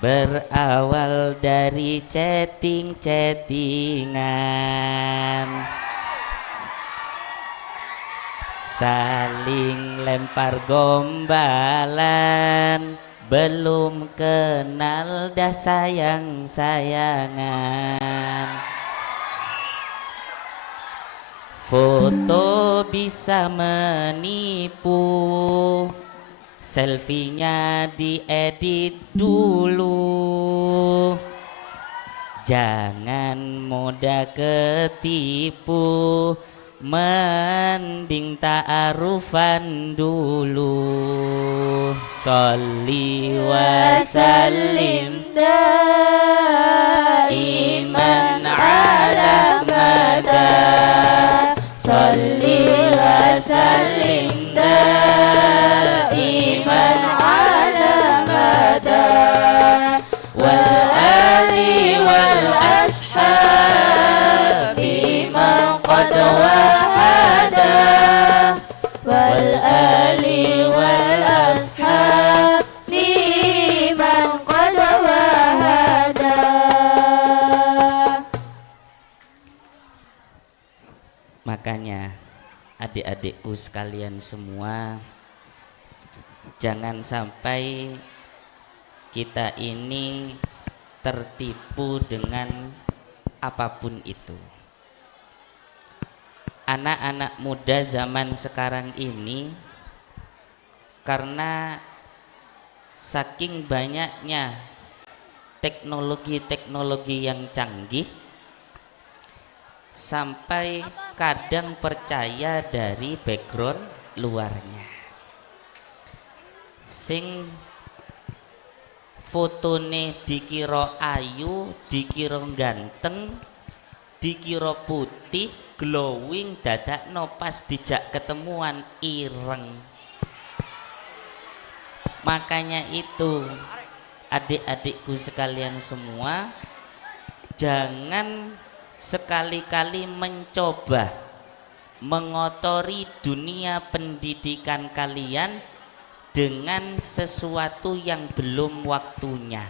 Berawal dari chatting-chattingan, saling lempar gombalan, belum kenal dah sayang-sayangan. Foto bisa menipu, selfie-nya diedit dulu. Jangan mudah ketipu, mending ta'arufan dulu. Sholli wa sallim daiman ala mada. Sholli wa sallim daiman ala mada. Wal ali wal ashabi man qad wahada. Wal ali wal ashabi man qad wahada. Makanya adik-adikku sekalian semua, jangan sampai kita ini tertipu dengan apapun itu. Anak-anak muda zaman sekarang ini, karena saking banyaknya teknologi-teknologi yang canggih, sampai kadang percaya dari background luarnya. Sing fotone dikira ayu, dikira ganteng, dikira putih, glowing, dadakno pas dijak ketemuan ireng. Makanya itu adik-adikku sekalian semua, jangan sekali-kali mencoba mengotori dunia pendidikan kalian dengan sesuatu yang belum waktunya.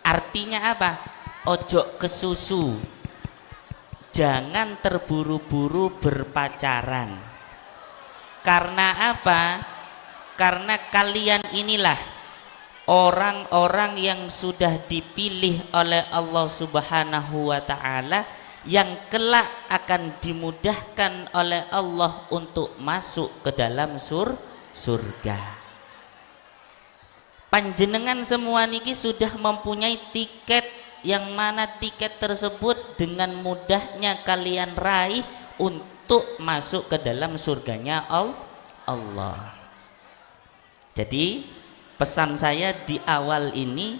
Artinya apa? Ojo kesusu, jangan terburu-buru berpacaran. Karena apa? Karena kalian inilah orang-orang yang sudah dipilih oleh Allah Subhanahu wa Ta'ala, yang kelak akan dimudahkan oleh Allah untuk masuk ke dalam surga. Panjenengan semua niki sudah mempunyai tiket, yang mana tiket tersebut dengan mudahnya kalian raih untuk masuk ke dalam surganya Allah. Jadi pesan saya di awal ini,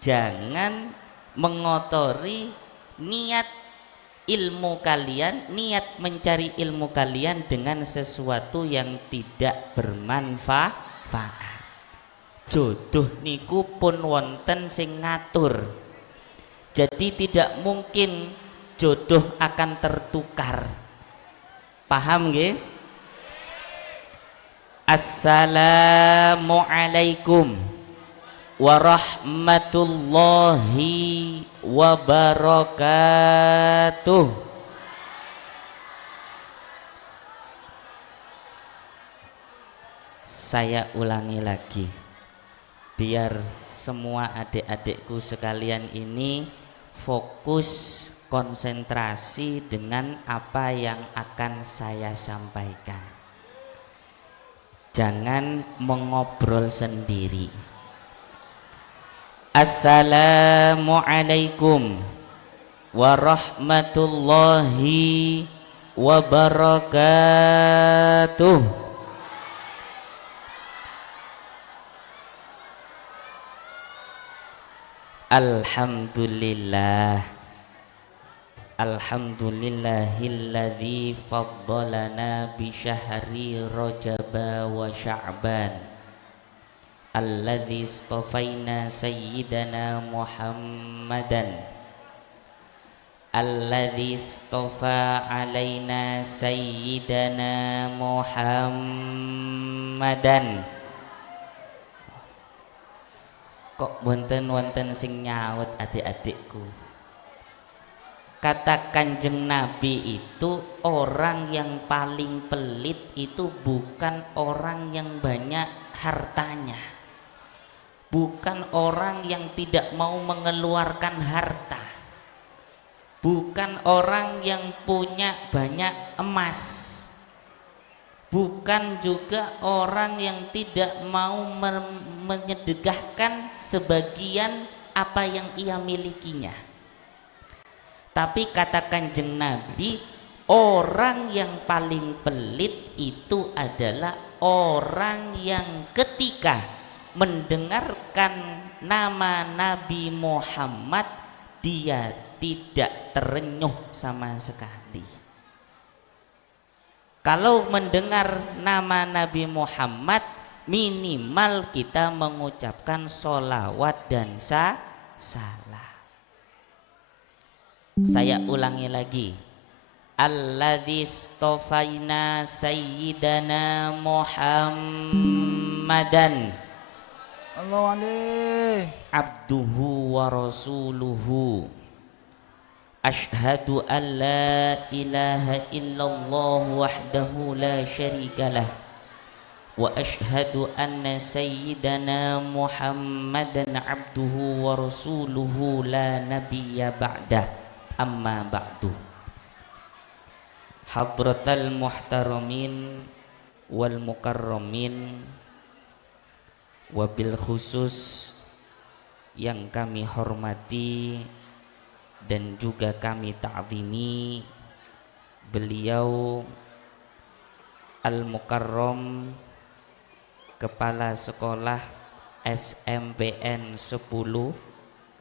jangan mengotori niat ilmu kalian, niat mencari ilmu kalian dengan sesuatu yang tidak bermanfaat. Jodoh niku pun wonten sing ngatur. Jadi tidak mungkin jodoh akan tertukar. Paham nggih? Assalamualaikum warahmatullahi wabarakatuh. Saya ulangi lagi, biar semua adik-adikku sekalian ini fokus, konsentrasi dengan apa yang akan saya sampaikan. Jangan mengobrol sendiri. Assalamualaikum warahmatullahi wabarakatuh. Alhamdulillah. Alhamdulillahilladzi faddalana bi syahri Rajab wa Sya'ban, alladzi istafaina sayyidana Muhammadan, alladzi istafa alaina sayyidana Muhammadan. Kok wonten sing nyaut adik-adikku. Kata Kanjeng Nabi itu orang yang paling pelit itu bukan orang yang banyak hartanya, bukan orang yang tidak mau mengeluarkan harta, bukan orang yang punya banyak emas, bukan juga orang yang tidak mau menyedekahkan sebagian apa yang ia milikinya. Tapi kata Kanjeng Nabi, orang yang paling pelit itu adalah orang yang ketika mendengarkan nama Nabi Muhammad dia tidak terenyuh sama sekali. Kalau mendengar nama Nabi Muhammad, minimal kita mengucapkan sholawat dan salam. Saya ulangi lagi. Alladzi istofaina sayyidana Muhammadan Allahu alaihi abduhu wa rasuluhu. Ashhadu an la ilaha illallah wahdahu la syarikalah wa ashhadu anna sayyidana Muhammadan abduhu wa rasuluhu la nabiyya ba'dah. Amma ba'du. Hadratal muhtaramin wal mukarramin, wabil khusus yang kami hormati dan juga kami ta'zimi beliau Al-Mukarram Kepala Sekolah SMPN 10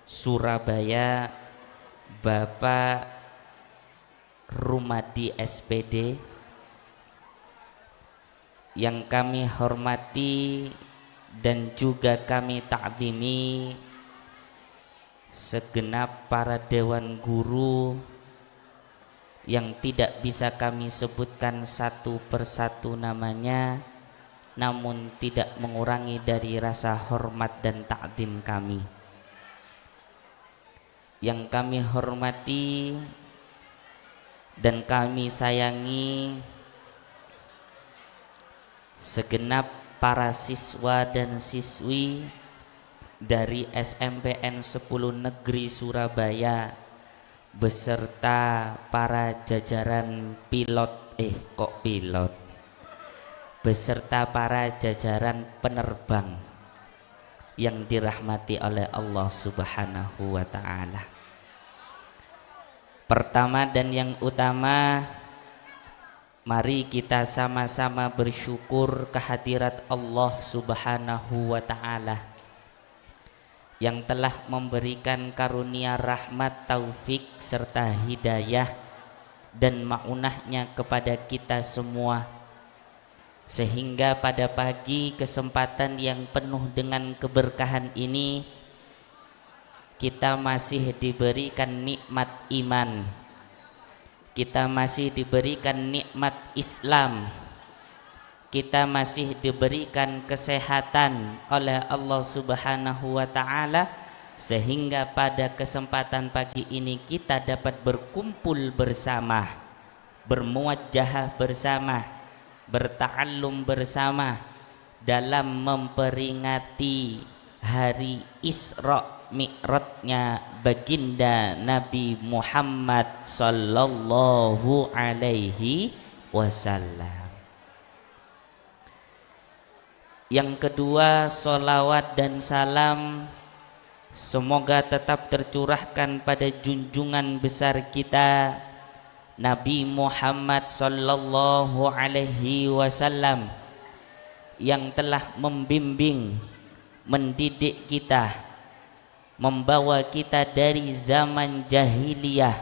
Surabaya, Bapak Rumadi SPD, yang kami hormati dan juga kami ta'zimi segenap para dewan guru yang tidak bisa kami sebutkan satu persatu namanya, namun tidak mengurangi dari rasa hormat dan ta'zim kami. Yang kami hormati dan kami sayangi segenap para siswa dan siswi dari SMPN 10 Negeri Surabaya beserta para jajaran beserta para jajaran penerbang yang dirahmati oleh Allah Subhanahu wa ta'ala. Pertama dan yang utama, mari kita sama-sama bersyukur kehadirat Allah Subhanahu wa ta'ala yang telah memberikan karunia rahmat, taufik serta hidayah dan maunahnya kepada kita semua, sehingga pada pagi kesempatan yang penuh dengan keberkahan ini kita masih diberikan nikmat iman, kita masih diberikan nikmat Islam, kita masih diberikan kesehatan oleh Allah Subhanahu wa ta'ala, sehingga pada kesempatan pagi ini kita dapat berkumpul bersama, bermuajahah bersama, berta'allum bersama dalam memperingati hari Isra Mi'rajnya baginda Nabi Muhammad sallallahu alaihi wasallam. Yang kedua, solawat dan salam semoga tetap tercurahkan pada junjungan besar kita Nabi Muhammad sallallahu alaihi wasallam yang telah membimbing, mendidik kita, membawa kita dari zaman jahiliyah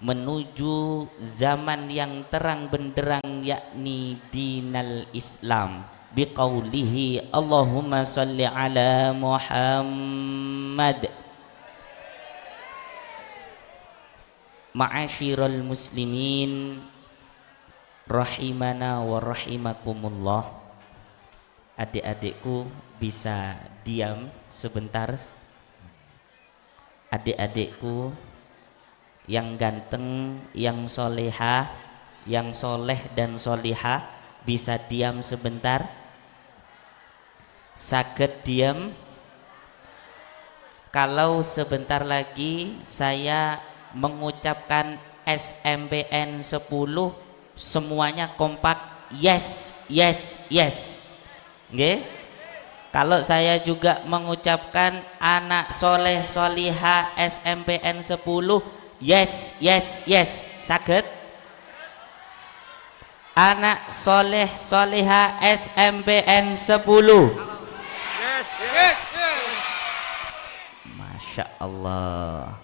menuju zaman yang terang benderang, yakni dinal Islam, biqaulihi Allahumma salli ala Muhammad. Ma'asyiral muslimin rahimana wa rahimakumullah. adik-adikku bisa diam sebentar. Adik-adikku yang ganteng, yang solehah, yang soleh dan solihah bisa diam sebentar. Saged diam. Kalau sebentar lagi saya mengucapkan SMPN 10, semuanya kompak yes, yes, yes. Nggih? Kalau saya juga mengucapkan anak soleh solihah SMPN 10, yes, yes, yes. Saged? Anak soleh solihah SMPN 10. Masya Allah.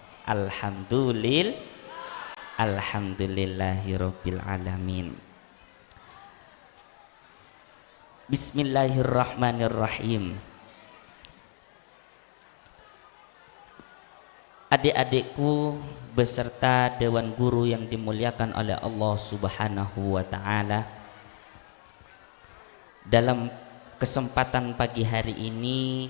Alhamdulillahirabbil alamin. Bismillahirrahmanirrahim. Adik-adikku beserta dewan guru yang dimuliakan oleh Allah Subhanahu wa taala. Dalam kesempatan pagi hari ini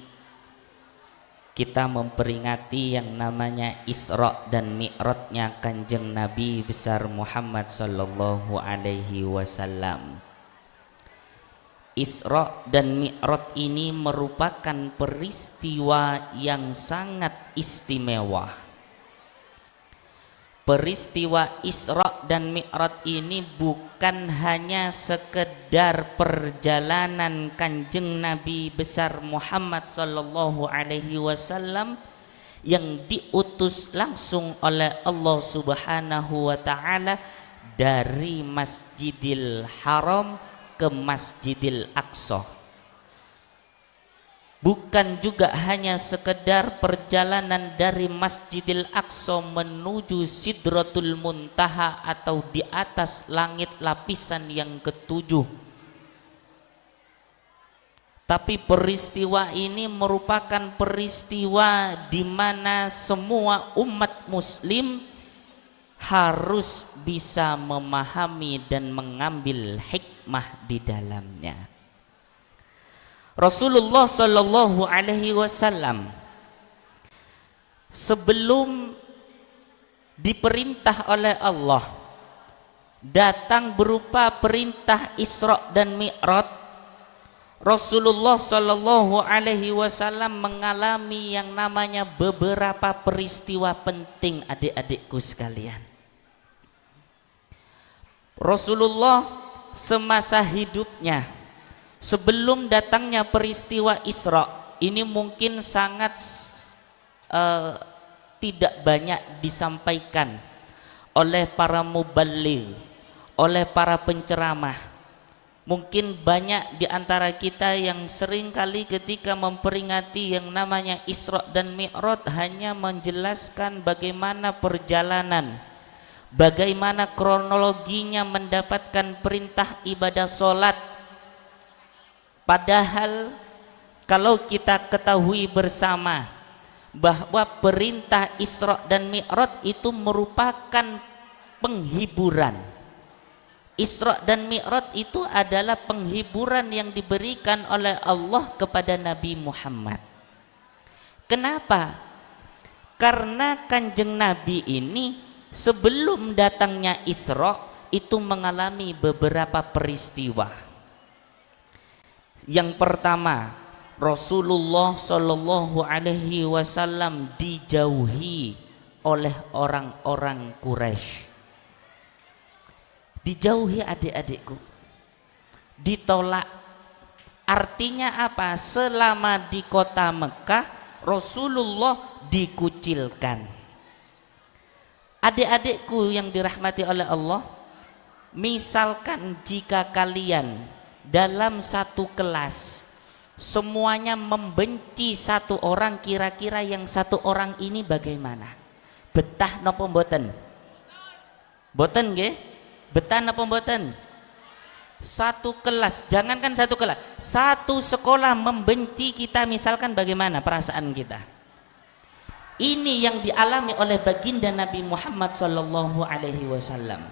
kita memperingati yang namanya Isra dan Mi'rajnya Kanjeng Nabi besar Muhammad sallallahu alaihi wasallam. Isra dan Mi'raj ini merupakan peristiwa yang sangat istimewa. Peristiwa Isra dan Mi'raj ini bukan hanya sekedar perjalanan Kanjeng Nabi besar Muhammad sallallahu alaihi wasallam yang diutus langsung oleh Allah Subhanahu wa taala dari Masjidil Haram ke Masjidil Aqsa. Bukan juga hanya sekedar perjalanan dari Masjidil Aqsa menuju Sidratul Muntaha atau di atas langit lapisan yang ketujuh. Tapi peristiwa ini merupakan peristiwa di mana semua umat muslim harus bisa memahami dan mengambil hikmah di dalamnya. Rasulullah sallallahu alaihi wasallam sebelum diperintah oleh Allah datang berupa perintah Isra dan Mi'raj, Rasulullah sallallahu alaihi wasallam mengalami yang namanya beberapa peristiwa penting adik-adikku sekalian. Rasulullah semasa hidupnya sebelum datangnya peristiwa Isra ini mungkin sangat tidak banyak disampaikan oleh para muballigh, oleh para penceramah. Mungkin banyak di antara kita yang sering kali ketika memperingati yang namanya Isra dan Mi'raj hanya menjelaskan bagaimana perjalanan, bagaimana kronologinya mendapatkan perintah ibadah solat. Padahal kalau kita ketahui bersama bahwa perintah Isra dan Mi'raj itu merupakan penghiburan. Isra dan Mi'raj itu adalah penghiburan yang diberikan oleh Allah kepada Nabi Muhammad. Kenapa? Karena Kanjeng Nabi ini sebelum datangnya Isra itu mengalami beberapa peristiwa. Yang pertama, Rasulullah Shallallahu Alaihi Wasallam dijauhi oleh orang-orang Quraisy. Dijauhi adik-adikku, ditolak. Artinya apa? Selama di kota Mekah Rasulullah dikucilkan. Adik-adikku yang dirahmati oleh Allah, misalkan jika kalian dalam satu kelas semuanya membenci satu orang, kira-kira yang satu orang ini bagaimana? Betah napa mboten? Mboten nggih? Betah napa mboten? Satu kelas, jangankan satu kelas, satu sekolah membenci kita, misalkan bagaimana perasaan kita? Ini yang dialami oleh baginda Nabi Muhammad sallallahu alaihi wasallam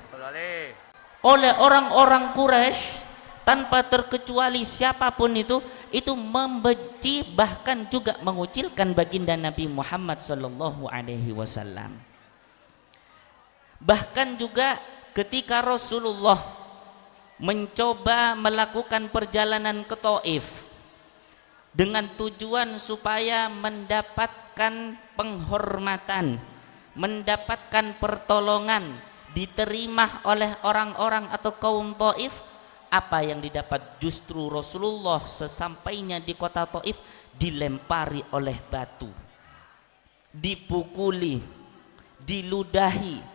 oleh orang-orang Quraisy. tanpa terkecuali siapapun itu membenci bahkan juga mengucilkan baginda Nabi Muhammad sallallahu alaihi wasallam. Bahkan juga ketika Rasulullah mencoba melakukan perjalanan ke Taif dengan tujuan supaya mendapatkan penghormatan, mendapatkan pertolongan, diterima oleh orang-orang atau kaum Taif, apa yang didapat? Justru Rasulullah sesampainya di kota Taif dilempari oleh batu, dipukuli, diludahi,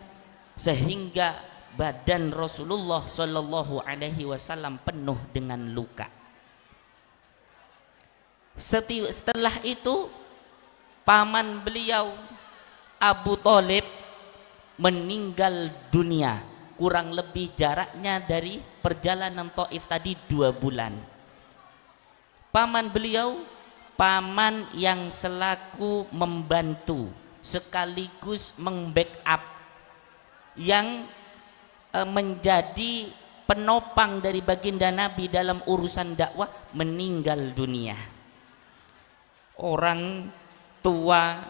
sehingga badan Rasulullah Shallallahu Alaihi Wasallam penuh dengan luka. Setelah itu paman beliau Abu Thalib meninggal dunia, kurang lebih jaraknya dari perjalanan Taif tadi 2 bulan. Paman beliau, paman yang selaku membantu sekaligus membackup, yang menjadi penopang dari baginda Nabi dalam urusan dakwah, meninggal dunia. Orang tua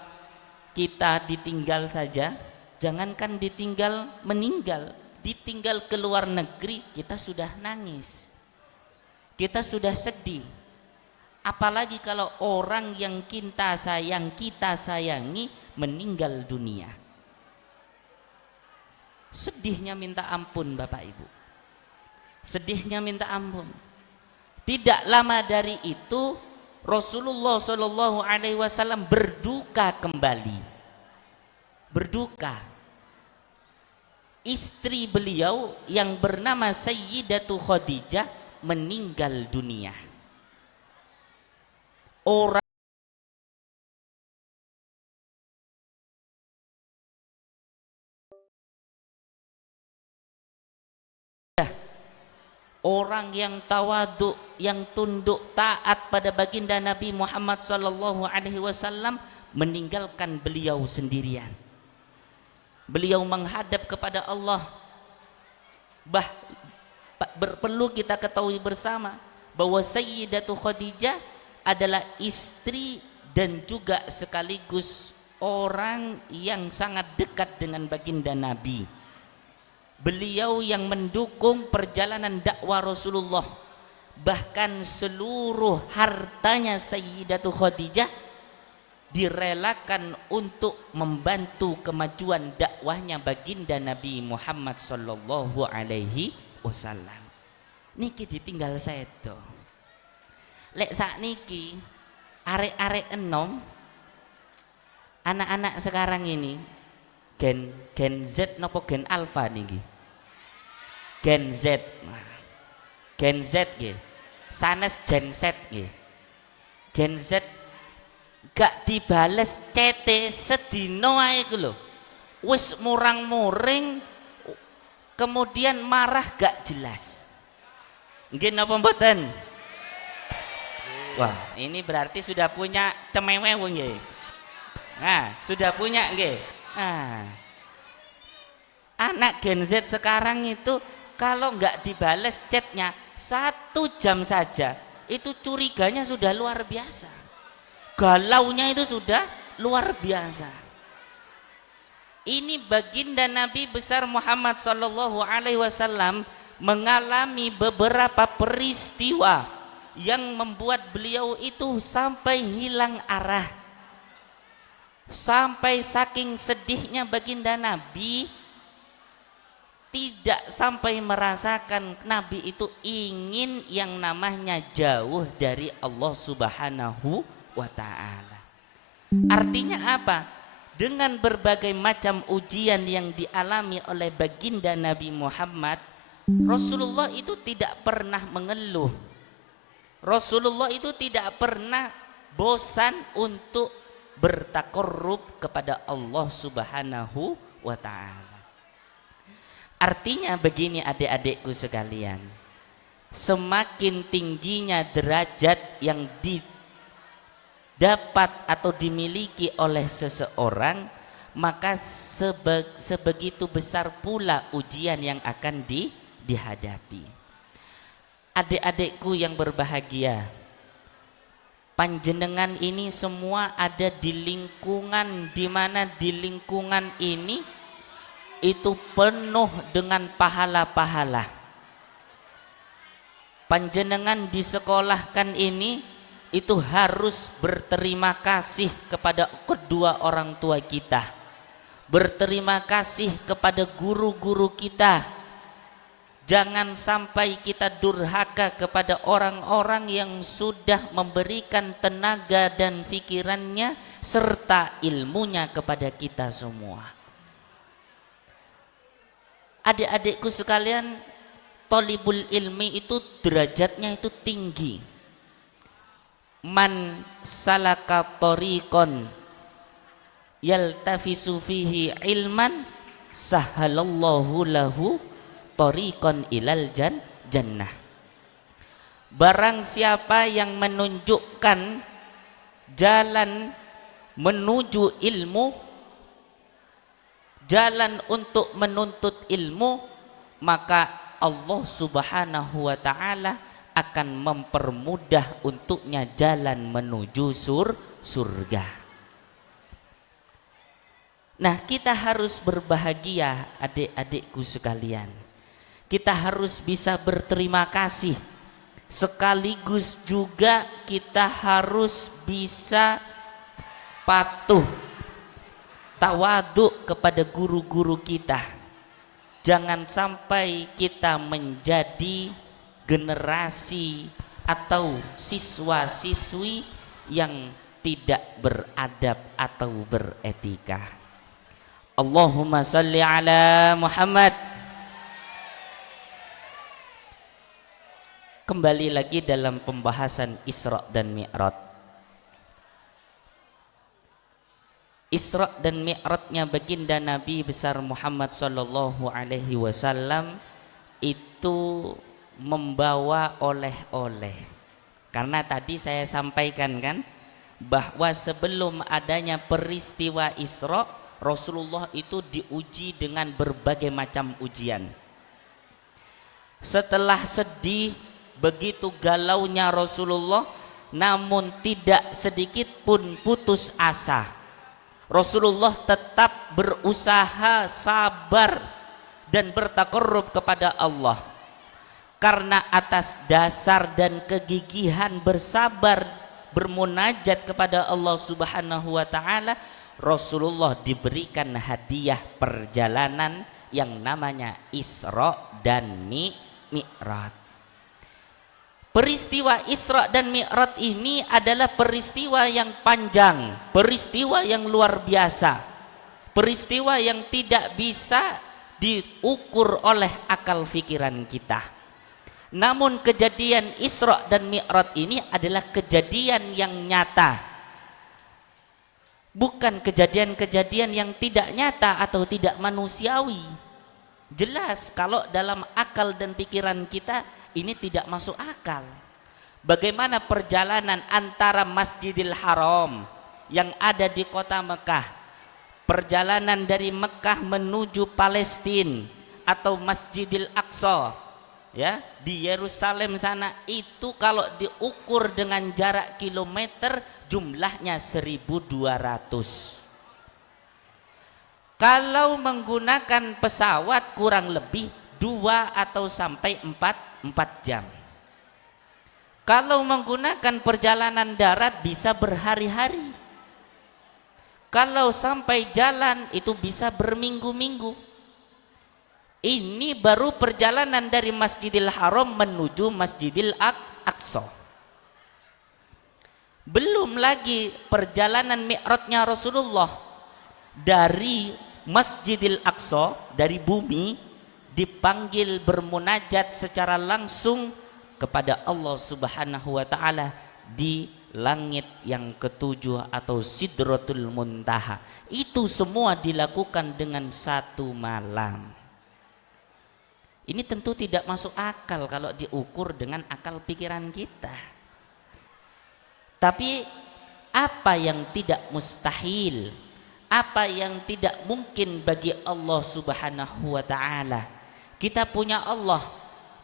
kita ditinggal saja, jangankan ditinggal meninggal, ditinggal ke luar negeri kita sudah nangis, kita sudah sedih. Apalagi kalau orang yang kita sayangi meninggal dunia. Sedihnya minta ampun Bapak Ibu, sedihnya minta ampun. Tidak lama dari itu Rasulullah Shallallahu Alaihi Wasallam berduka kembali, berduka. Istri beliau yang bernama Sayyidatu Khadijah meninggal dunia. Orang yang tawadhu, yang tunduk taat pada baginda Nabi Muhammad sallallahu alaihi wasallam meninggalkan beliau sendirian. Beliau menghadap kepada Allah. Perlu kita ketahui bersama bahwa Sayyidatu Khadijah adalah istri dan juga sekaligus orang yang sangat dekat dengan baginda Nabi. Beliau yang mendukung perjalanan dakwah Rasulullah, bahkan seluruh hartanya Sayyidatu Khadijah direlakan untuk membantu kemajuan dakwahnya baginda Nabi Muhammad sallallahu alaihi wasallam. Niki ditinggal sedo. Lek sakniki arek-arek enom, anak-anak sekarang ini Gen Z nopo Gen Alpha niki? Gen Z. Gen Z nggih. Sanes Gen Z nggih. Gen Z gak dibales cete sedino ae ku lho. Wis murang-muring kemudian marah gak jelas. Nggih napa mboten? Wah, ini berarti sudah punya cemewew nggih. Nah, sudah punya nggih. Nah, anak Gen Z sekarang itu kalau nggak dibales chatnya 1 jam saja itu curiganya sudah luar biasa, galaunya itu sudah luar biasa. Ini baginda Nabi besar Muhammad sallallahu alaihi wasallam mengalami beberapa peristiwa yang membuat beliau itu sampai hilang arah. Sampai saking sedihnya baginda Nabi tidak sampai merasakan Nabi itu ingin yang namanya jauh dari Allah Subhanahu wa ta'ala. Artinya apa? Dengan berbagai macam ujian yang dialami oleh baginda Nabi Muhammad, Rasulullah itu tidak pernah mengeluh. Rasulullah itu tidak pernah bosan untuk bertakarrub kepada Allah Subhanahu wa ta'ala. Artinya begini adik-adikku sekalian, semakin tingginya derajat yang didapat atau dimiliki oleh seseorang, maka sebegitu besar pula ujian yang akan dihadapi. Adik-adikku yang berbahagia, panjenengan ini semua ada di lingkungan di mana di lingkungan ini itu penuh dengan pahala-pahala. Panjenengan disekolahkan ini itu harus berterima kasih kepada kedua orang tua kita, berterima kasih kepada guru-guru kita. Jangan sampai kita durhaka kepada orang-orang yang sudah memberikan tenaga dan pikirannya serta ilmunya kepada kita semua. Adik-adikku sekalian, thalibul ilmi itu derajatnya itu tinggi. Man salaka tariqan yaltafisu fihi ilman sahalallahu lahu tariqan ilal jannah. Barang siapa yang menunjukkan jalan menuju ilmu, jalan untuk menuntut ilmu, maka Allah Subhanahu wa ta'ala akan mempermudah untuknya jalan menuju surga. Nah, kita harus berbahagia adik-adikku sekalian. Kita harus bisa berterima kasih, sekaligus juga kita harus bisa patuh, tawaduk kepada guru-guru kita. Jangan sampai kita menjadi generasi atau siswa-siswi yang tidak beradab atau beretika. Allahumma salli ala Muhammad. Kembali lagi dalam pembahasan Isra dan Mi'raj. Isra dan Mi'rajnya baginda Nabi besar Muhammad sallallahu alaihi wasallam itu membawa oleh-oleh. Karena tadi saya sampaikan kan bahwa sebelum adanya peristiwa Isra, Rasulullah itu diuji dengan berbagai macam ujian. Setelah sedih, begitu galaunya Rasulullah, namun tidak sedikit pun putus asa. Rasulullah tetap berusaha sabar dan bertaqarrub kepada Allah. Karena atas dasar dan kegigihan bersabar bermunajat kepada Allah Subhanahu wa ta'ala, Rasulullah diberikan hadiah perjalanan yang namanya Isra dan Mi'raj. Peristiwa Isra dan Mi'raj ini adalah peristiwa yang panjang, peristiwa yang luar biasa, peristiwa yang tidak bisa diukur oleh akal pikiran kita. Namun kejadian Isra dan Mi'raj ini adalah kejadian yang nyata, bukan kejadian-kejadian yang tidak nyata atau tidak manusiawi. Jelas kalau dalam akal dan pikiran kita ini tidak masuk akal. Bagaimana perjalanan antara Masjidil Haram yang ada di kota Mekah, perjalanan dari Mekah menuju Palestina atau Masjidil Aqsa, ya, di Yerusalem sana, itu kalau diukur dengan jarak kilometer jumlahnya 1.200. Kalau menggunakan pesawat kurang lebih 2 atau sampai 4 jam. Kalau menggunakan perjalanan darat bisa berhari-hari. Kalau sampai jalan itu bisa berminggu-minggu. Ini baru perjalanan dari Masjidil Haram menuju Masjidil Aqsa. Belum lagi perjalanan Mi'rajnya Rasulullah dari Masjidil Aqsa, dari bumi, dipanggil bermunajat secara langsung kepada Allah Subhanahu wa ta'ala di langit yang ketujuh atau Sidratul Muntaha. Itu semua dilakukan dengan satu malam. Ini tentu tidak masuk akal kalau diukur dengan akal pikiran kita. Tapi apa yang tidak mustahil, apa yang tidak mungkin bagi Allah Subhanahu wa ta'ala? Kita punya Allah,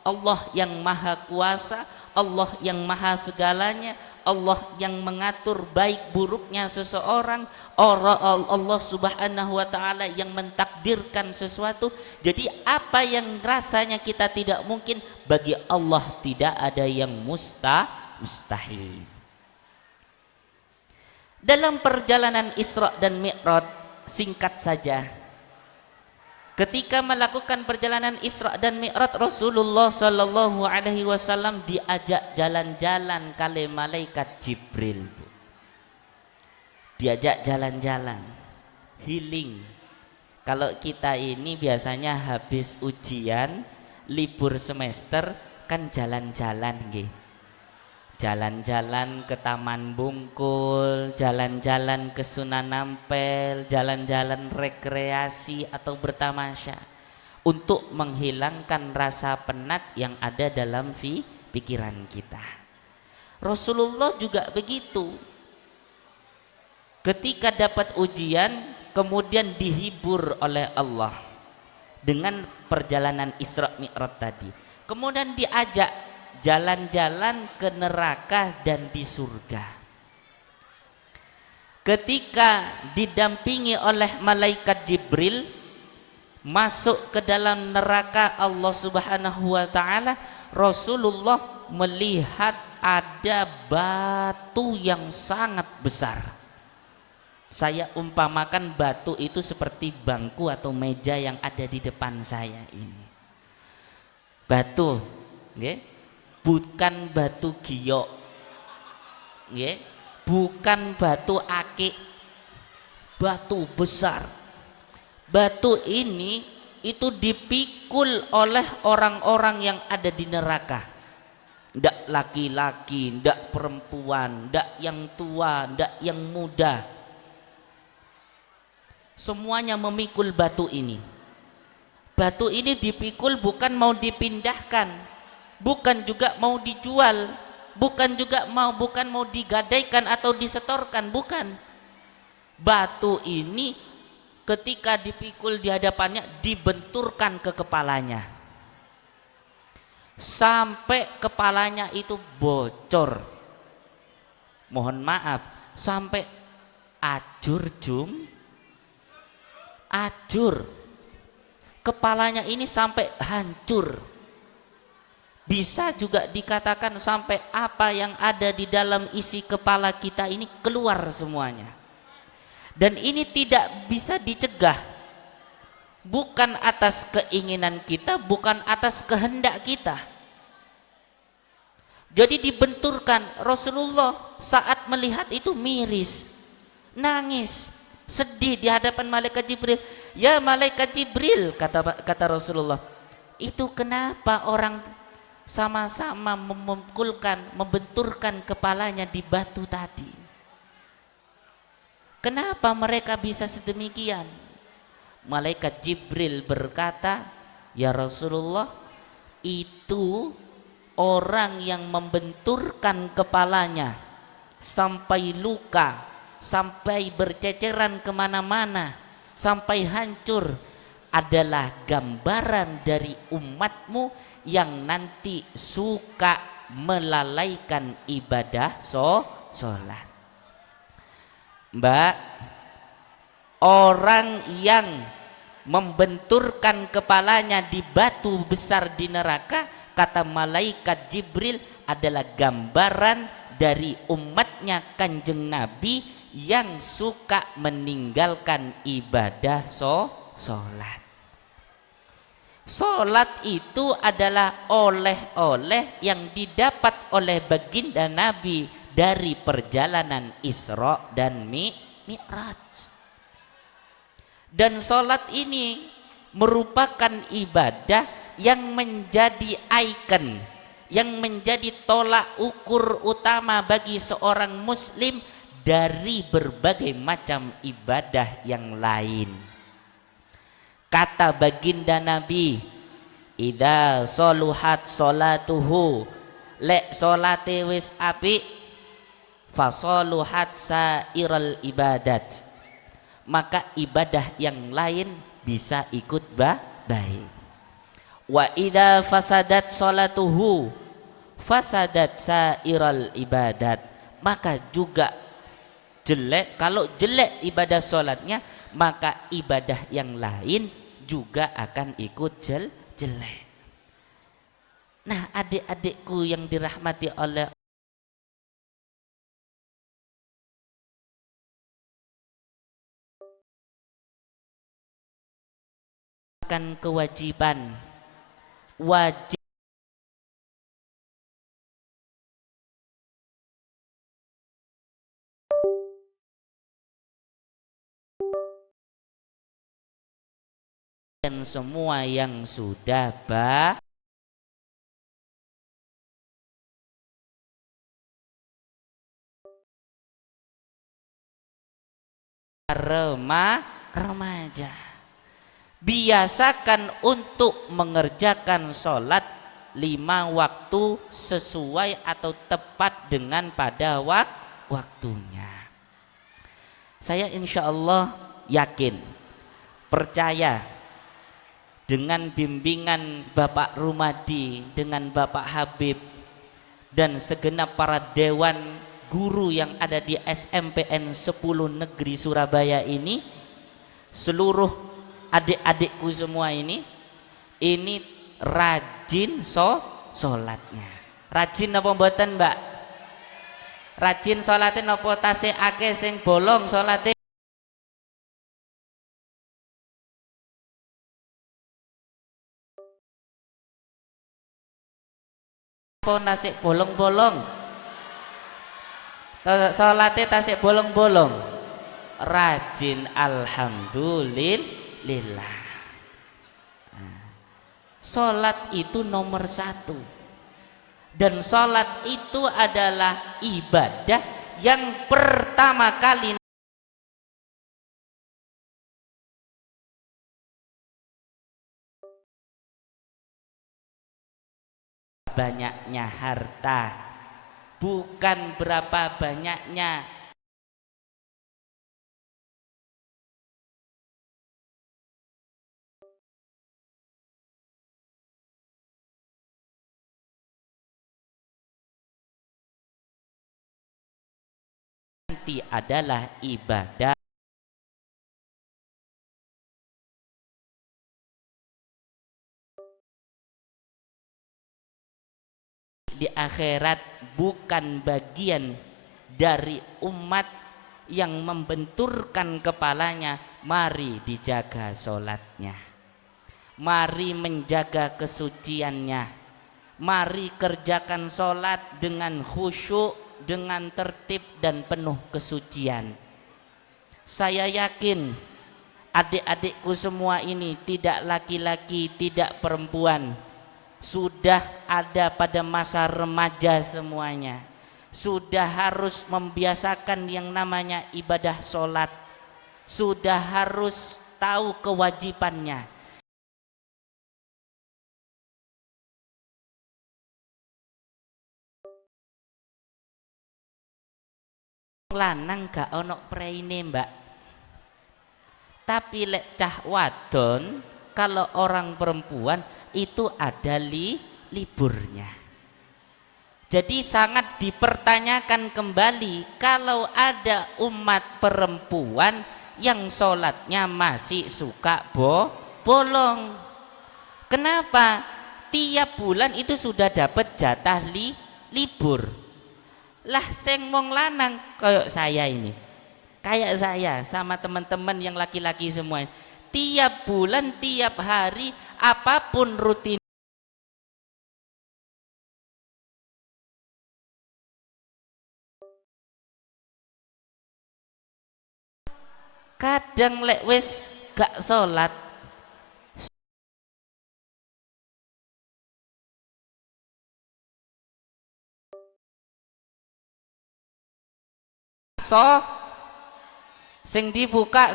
Allah yang maha kuasa, Allah yang maha segalanya, Allah yang mengatur baik buruknya seseorang, Allah subhanahu wa ta'ala yang mentakdirkan sesuatu. Jadi apa yang rasanya kita tidak mungkin, bagi Allah tidak ada yang mustahil. Dalam perjalanan Isra dan Mi'raj, singkat saja, ketika melakukan perjalanan Isra dan Mi'raj, Rasulullah Shallallahu Alaihi Wasallam diajak jalan-jalan kali malaikat Jibril. Diajak jalan-jalan, healing. Kalau kita ini biasanya habis ujian, libur semester kan jalan-jalan nggih. Jalan-jalan ke Taman Bungkul, jalan-jalan ke Sunan Ampel, jalan-jalan rekreasi atau bertamasya untuk menghilangkan rasa penat yang ada dalam pikiran kita. Rasulullah juga begitu. Ketika dapat ujian, kemudian dihibur oleh Allah dengan perjalanan Isra Mi'raj tadi. Kemudian diajak jalan-jalan ke neraka dan di surga. Ketika didampingi oleh malaikat Jibril masuk ke dalam neraka Allah Subhanahu wa ta'ala, Rasulullah melihat ada batu yang sangat besar. Saya umpamakan batu itu seperti bangku atau meja yang ada di depan saya ini. Batu, nggih. Bukan batu giok, nggih, bukan batu akik, batu besar. Batu ini itu dipikul oleh orang-orang yang ada di neraka. Ndak laki-laki, ndak perempuan, ndak yang tua, ndak yang muda. Semuanya memikul batu ini. Batu ini dipikul bukan mau dipindahkan, bukan juga mau dijual, bukan mau digadaikan atau disetorkan, bukan. Batu ini ketika dipikul di hadapannya dibenturkan ke kepalanya sampai kepalanya itu bocor. Mohon maaf, sampai ajur. Kepalanya ini sampai hancur. Bisa juga dikatakan sampai apa yang ada di dalam isi kepala kita ini keluar semuanya. Dan ini tidak bisa dicegah. Bukan atas keinginan kita, bukan atas kehendak kita. Jadi dibenturkan. Rasulullah saat melihat itu miris, nangis, sedih di hadapan malaikat Jibril. Ya malaikat Jibril, kata Rasulullah, itu kenapa orang sama-sama membenturkan kepalanya di batu tadi? Kenapa mereka bisa sedemikian? Malaikat Jibril berkata, ya Rasulullah, itu orang yang membenturkan kepalanya sampai luka, sampai berceceran kemana-mana, sampai hancur, adalah gambaran dari umatmu yang nanti suka melalaikan ibadah sholat. Mbak, orang yang membenturkan kepalanya di batu besar di neraka, kata malaikat Jibril, adalah gambaran dari umatnya Kanjeng Nabi yang suka meninggalkan ibadah sholat. Sholat itu adalah oleh-oleh yang didapat oleh baginda Nabi dari perjalanan Isra dan Mi'raj. Dan sholat ini merupakan ibadah yang menjadi ikon, yang menjadi tolak ukur utama bagi seorang muslim dari berbagai macam ibadah yang lain. Kata baginda Nabi, idza soluhat solatuhu, lek solate wis apik, fasoluhat sairal ibadat, maka ibadah yang lain bisa ikut baik. Wa idza fasadat salatuhu fasadat sairal ibadat. Maka juga jelek, kalau jelek ibadah sholatnya, maka ibadah yang lain juga akan ikut jelek. Nah, adik-adikku yang dirahmati oleh akan kewajiban wajib dan semua yang sudah remaja. Biasakan untuk mengerjakan sholat 5 waktu sesuai atau tepat dengan pada waktunya. Saya insya Allah yakin, percaya dengan bimbingan Bapak Rumadi, dengan Bapak Habib dan segenap para dewan guru yang ada di SMPN 10 Negeri Surabaya ini, seluruh adik-adikku semua ini rajin sholatnya. Rajin apa mboten, Mbak? Rajin sholatin apa tasih akeh sing bolong sholate? Apa tasih bolong-bolong? Sholate tasih bolong-bolong. Rajin, alhamdulillah. Sholat itu nomor 1, dan sholat itu adalah ibadah yang pertama kali banyaknya harta, bukan berapa banyaknya nanti adalah ibadah di akhirat, bukan bagian dari umat yang membenturkan kepalanya. Mari dijaga sholatnya, mari menjaga kesuciannya, mari kerjakan sholat dengan khusyuk, dengan tertib dan penuh kesucian. Saya yakin adik-adikku semua ini, tidak laki-laki tidak perempuan, sudah ada pada masa remaja semuanya, sudah harus membiasakan yang namanya ibadah sholat, sudah harus tahu kewajibannya. Lanang gak ono preine, Mbak, tapi lek cah wadon, kalau orang perempuan itu ada liburnya. Jadi sangat dipertanyakan kembali kalau ada umat perempuan yang sholatnya masih suka bolong. Kenapa? Tiap bulan itu sudah dapat jatah libur. Lah sing wong lanang kayak saya ini, kayak saya sama teman-teman yang laki-laki semua, tiap bulan, tiap hari, apapun rutin, kadang lek wis gak sholat sing dibuka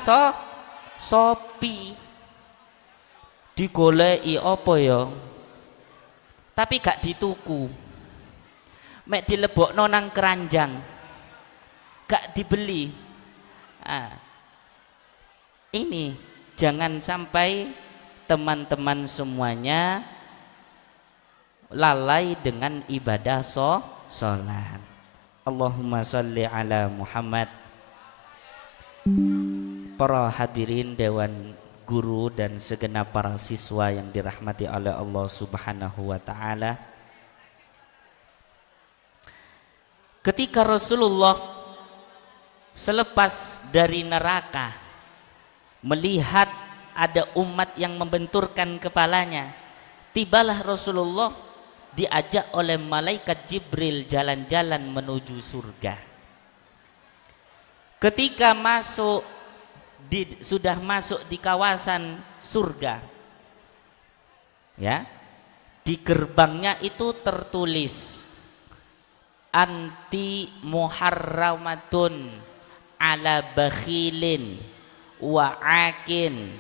Shopee, digoleki apa ya, tapi gak dituku, mek dilebokno nang keranjang, gak dibeli. Ini jangan sampai teman-teman semuanya lalai dengan ibadah sholat. Allahumma sholli ala Muhammad. Para hadirin dewan guru dan segenap para siswa yang dirahmati oleh Allah Subhanahu wa taala. Ketika Rasulullah selepas dari neraka melihat ada umat yang membenturkan kepalanya, tibalah Rasulullah diajak oleh malaikat Jibril jalan-jalan menuju surga. Ketika sudah masuk di kawasan surga, ya, di gerbangnya itu tertulis anti muharramatun ala bakhilin wa akin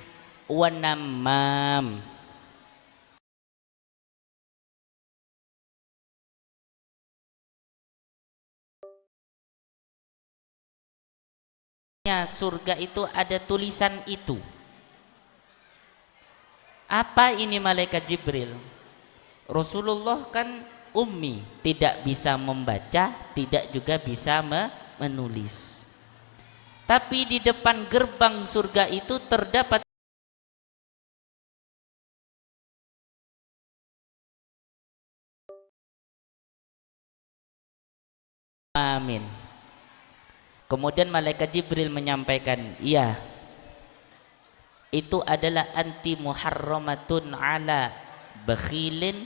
wa namam. Surga itu ada tulisan itu. Apa ini malaikat Jibril? Rasulullah kan ummi, tidak bisa membaca, tidak juga bisa menulis. Tapi di depan gerbang surga itu terdapat amin. Kemudian malaikat Jibril menyampaikan, iya, itu adalah anti muharramatun ala bakhilin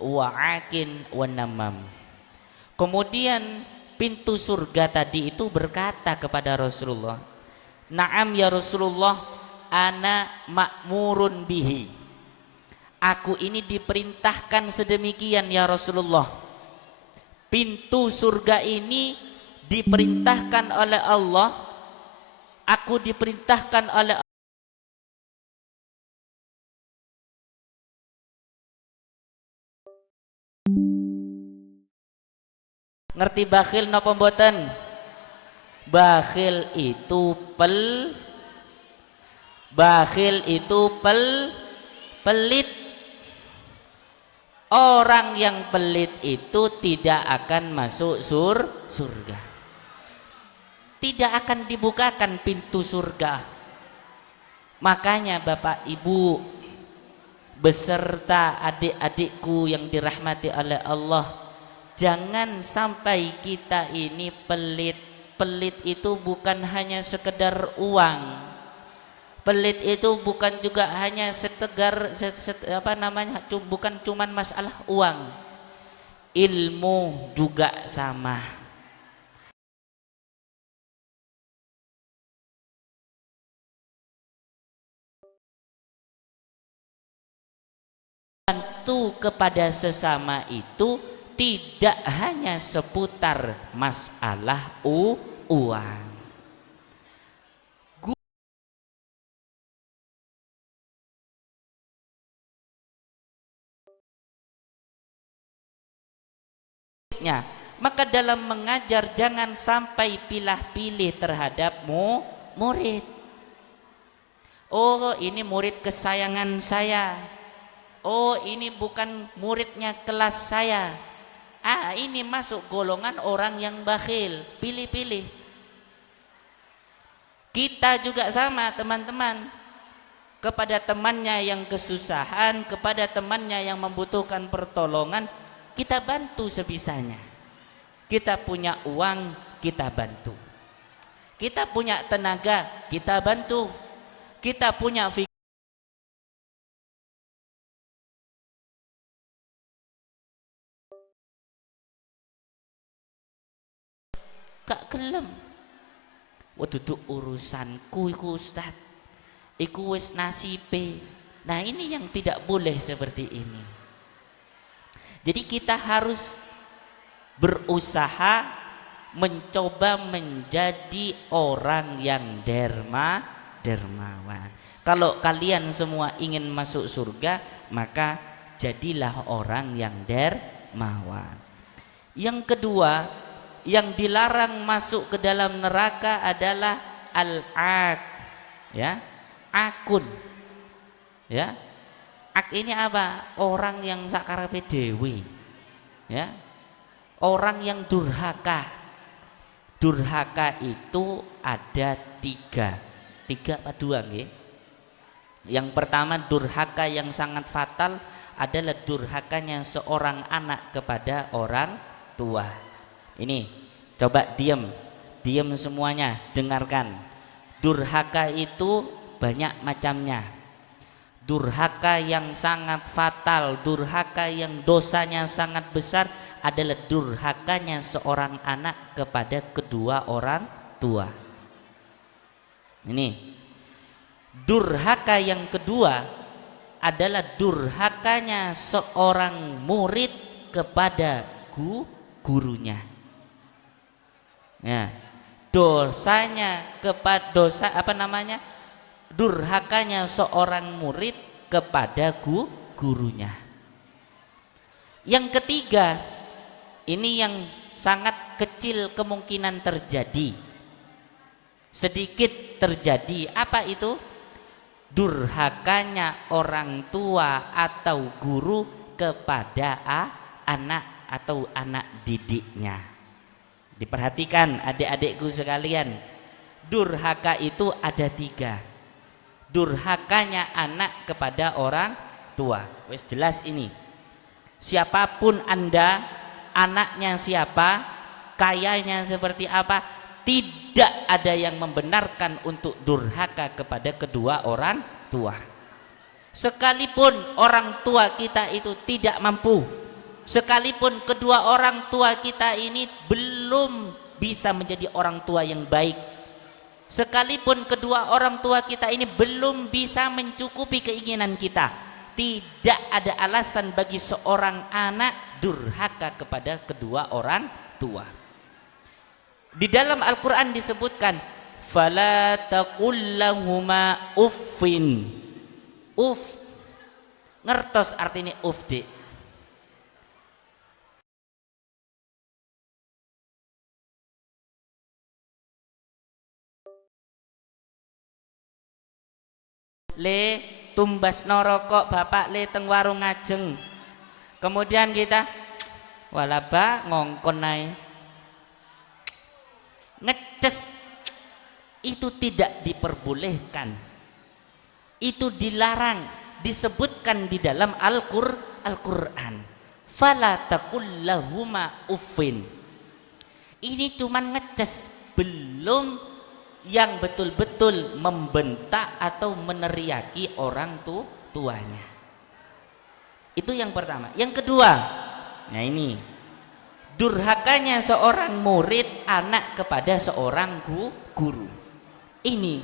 wa akin wa namam. Kemudian pintu surga tadi itu berkata kepada Rasulullah, "Na'am ya Rasulullah, ana ma'murun bihi." Aku ini diperintahkan sedemikian ya Rasulullah. Pintu surga ini diperintahkan oleh Allah, aku diperintahkan oleh ngerti bakhil napa mboten? Bakhil itu pelit. Orang yang pelit itu tidak akan masuk surga. Tidak akan dibukakan pintu surga. Makanya Bapak Ibu beserta adik-adikku yang dirahmati oleh Allah, jangan sampai kita ini pelit. Pelit itu bukan hanya sekedar uang. Pelit itu bukan juga hanya bukan cuman masalah uang. Ilmu juga sama. Bantu kepada sesama itu tidak hanya seputar masalah uang. Maka dalam mengajar jangan sampai pilih-pilih terhadap murid. Oh, ini murid kesayangan saya. Oh, ini bukan muridnya kelas saya. Ini masuk golongan orang yang bakhil. Pilih-pilih. Kita juga sama teman-teman. Kepada temannya yang kesusahan, kepada temannya yang membutuhkan pertolongan, kita bantu sebisanya. Kita punya uang, kita bantu. Kita punya tenaga, kita bantu. Kita punya gak gelem. Duduk urusanku iku Ustaz. Iku wis nasibe. Nah, ini yang tidak boleh seperti ini. Jadi kita harus berusaha mencoba menjadi orang yang dermawan. Kalau kalian semua ingin masuk surga, maka jadilah orang yang dermawan. Yang kedua, yang dilarang masuk ke dalam neraka adalah al-ak, ya, akun, ya. Ak ini apa? Orang yang sakarepe dewi, ya. Orang yang durhaka. Durhaka itu ada tiga apa dua nggih? Yang pertama durhaka yang sangat fatal adalah durhakanya seorang anak kepada orang tua. Ini coba diam semuanya, dengarkan. Durhaka itu banyak macamnya. Durhaka yang sangat fatal, durhaka yang dosanya sangat besar adalah durhakanya seorang anak kepada kedua orang tua. Ini durhaka yang kedua adalah durhakanya seorang murid kepada gurunya. Ya, durhakanya seorang murid kepada gurunya. Yang ketiga, ini yang sangat kecil kemungkinan terjadi, sedikit terjadi. Apa itu? Durhakanya orang tua atau guru kepada anak atau anak didiknya. Diperhatikan adik-adikku sekalian, durhaka itu ada tiga. Durhakanya anak kepada orang tua, wes jelas ini. Siapapun Anda, anaknya siapa, kayanya seperti apa, tidak ada yang membenarkan untuk durhaka kepada kedua orang tua. Sekalipun orang tua kita itu tidak mampu, sekalipun kedua orang tua kita ini belum bisa menjadi orang tua yang baik, sekalipun kedua orang tua kita ini belum bisa mencukupi keinginan kita, tidak ada alasan bagi seorang anak durhaka kepada kedua orang tua. Di dalam Al-Quran disebutkan, fala taqul lahuma uffin. Uff, ngertos artinya uff, Dik? Le tumbas norokok bapak le teng warung ngajeng. Kemudian kita walaba ngongkon naik ngeces, itu tidak diperbolehkan, itu dilarang, disebutkan di dalam Al-Quran. Fala taqul lahuma uffin. Ini cuman ngeces, belum yang betul-betul membentak atau meneriaki orang tuanya. Itu yang pertama. Yang kedua, nah ini durhakanya seorang murid anak kepada seorang guru. Ini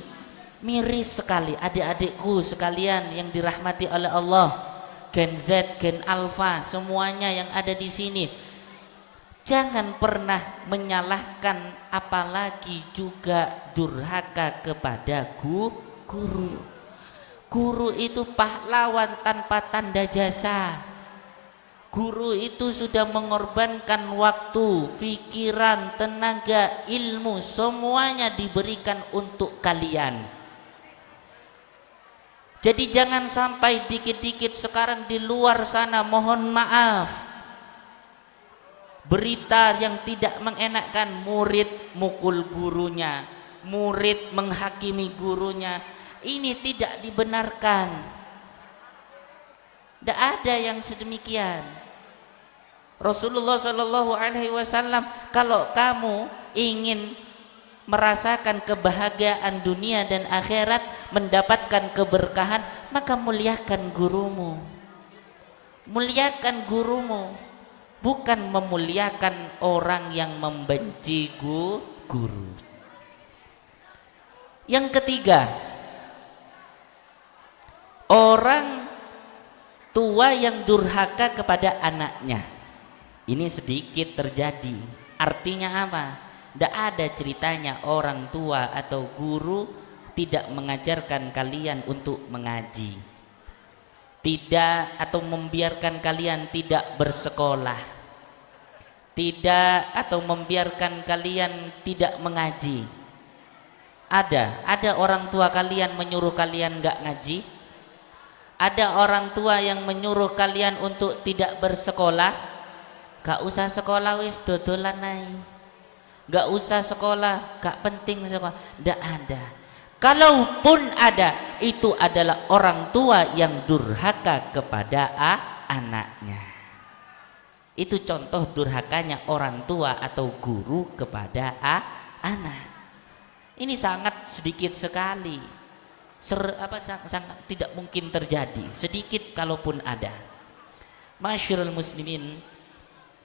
miris sekali adik-adikku sekalian yang dirahmati oleh Allah, Gen Z, Gen Alpha, semuanya yang ada di sini. Jangan pernah menyalahkan, apalagi juga durhaka kepada guru. Guru itu pahlawan tanpa tanda jasa. Guru itu sudah mengorbankan waktu, pikiran, tenaga, ilmu, semuanya diberikan untuk kalian. Jadi jangan sampai dikit-dikit sekarang di luar sana, mohon maaf, berita yang tidak mengenakkan, murid mukul gurunya, murid menghakimi gurunya, ini tidak dibenarkan. Tidak ada yang sedemikian. Rasulullah Shallallahu Alaihi Wasallam, kalau kamu ingin merasakan kebahagiaan dunia dan akhirat, mendapatkan keberkahan, maka muliakan gurumu. Muliakan gurumu, bukan memuliakan orang yang membenci guru. Yang ketiga, orang tua yang durhaka kepada anaknya. Ini sedikit terjadi. Artinya apa? Tidak ada ceritanya orang tua atau guru tidak mengajarkan kalian untuk mengaji, tidak, atau membiarkan kalian tidak bersekolah, tidak, atau membiarkan kalian tidak mengaji. Ada orang tua kalian menyuruh kalian nggak ngaji? Ada orang tua yang menyuruh kalian untuk tidak bersekolah, gak usah sekolah wis dodolan ae. Gak usah sekolah, gak penting sekolah. Ndak ada. Kalaupun ada, itu adalah orang tua yang durhaka kepada anaknya. Itu contoh durhakanya orang tua atau guru kepada anak. Ini sangat sedikit sekali. Sangat tidak mungkin terjadi. Sedikit kalaupun ada. Masyarul muslimin,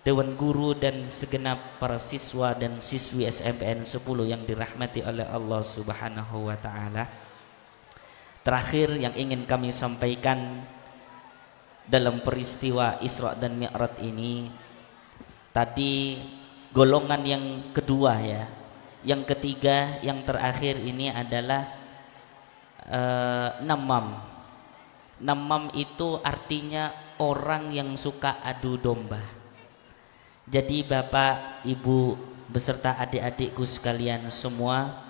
Dewan Guru dan segenap para siswa dan siswi SMPN 10 yang dirahmati oleh Allah Subhanahu wa taala. Terakhir yang ingin kami sampaikan dalam peristiwa Isra dan Mi'raj ini, tadi golongan yang kedua ya. Yang ketiga, yang terakhir ini adalah namam. Namam itu artinya orang yang suka adu domba. Jadi Bapak, Ibu beserta adik-adikku sekalian semua,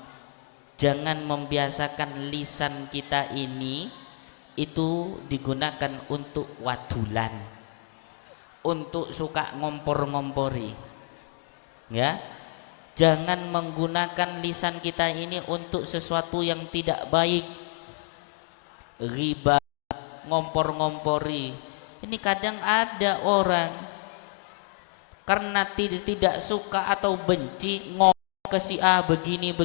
jangan membiasakan lisan kita ini itu digunakan untuk wadulan, untuk suka ngompor-ngompori. Ya. Jangan menggunakan lisan kita ini untuk sesuatu yang tidak baik. Riba, ngompor-ngompori. Ini kadang ada orang karena tidak suka atau benci ngomong ke si A begini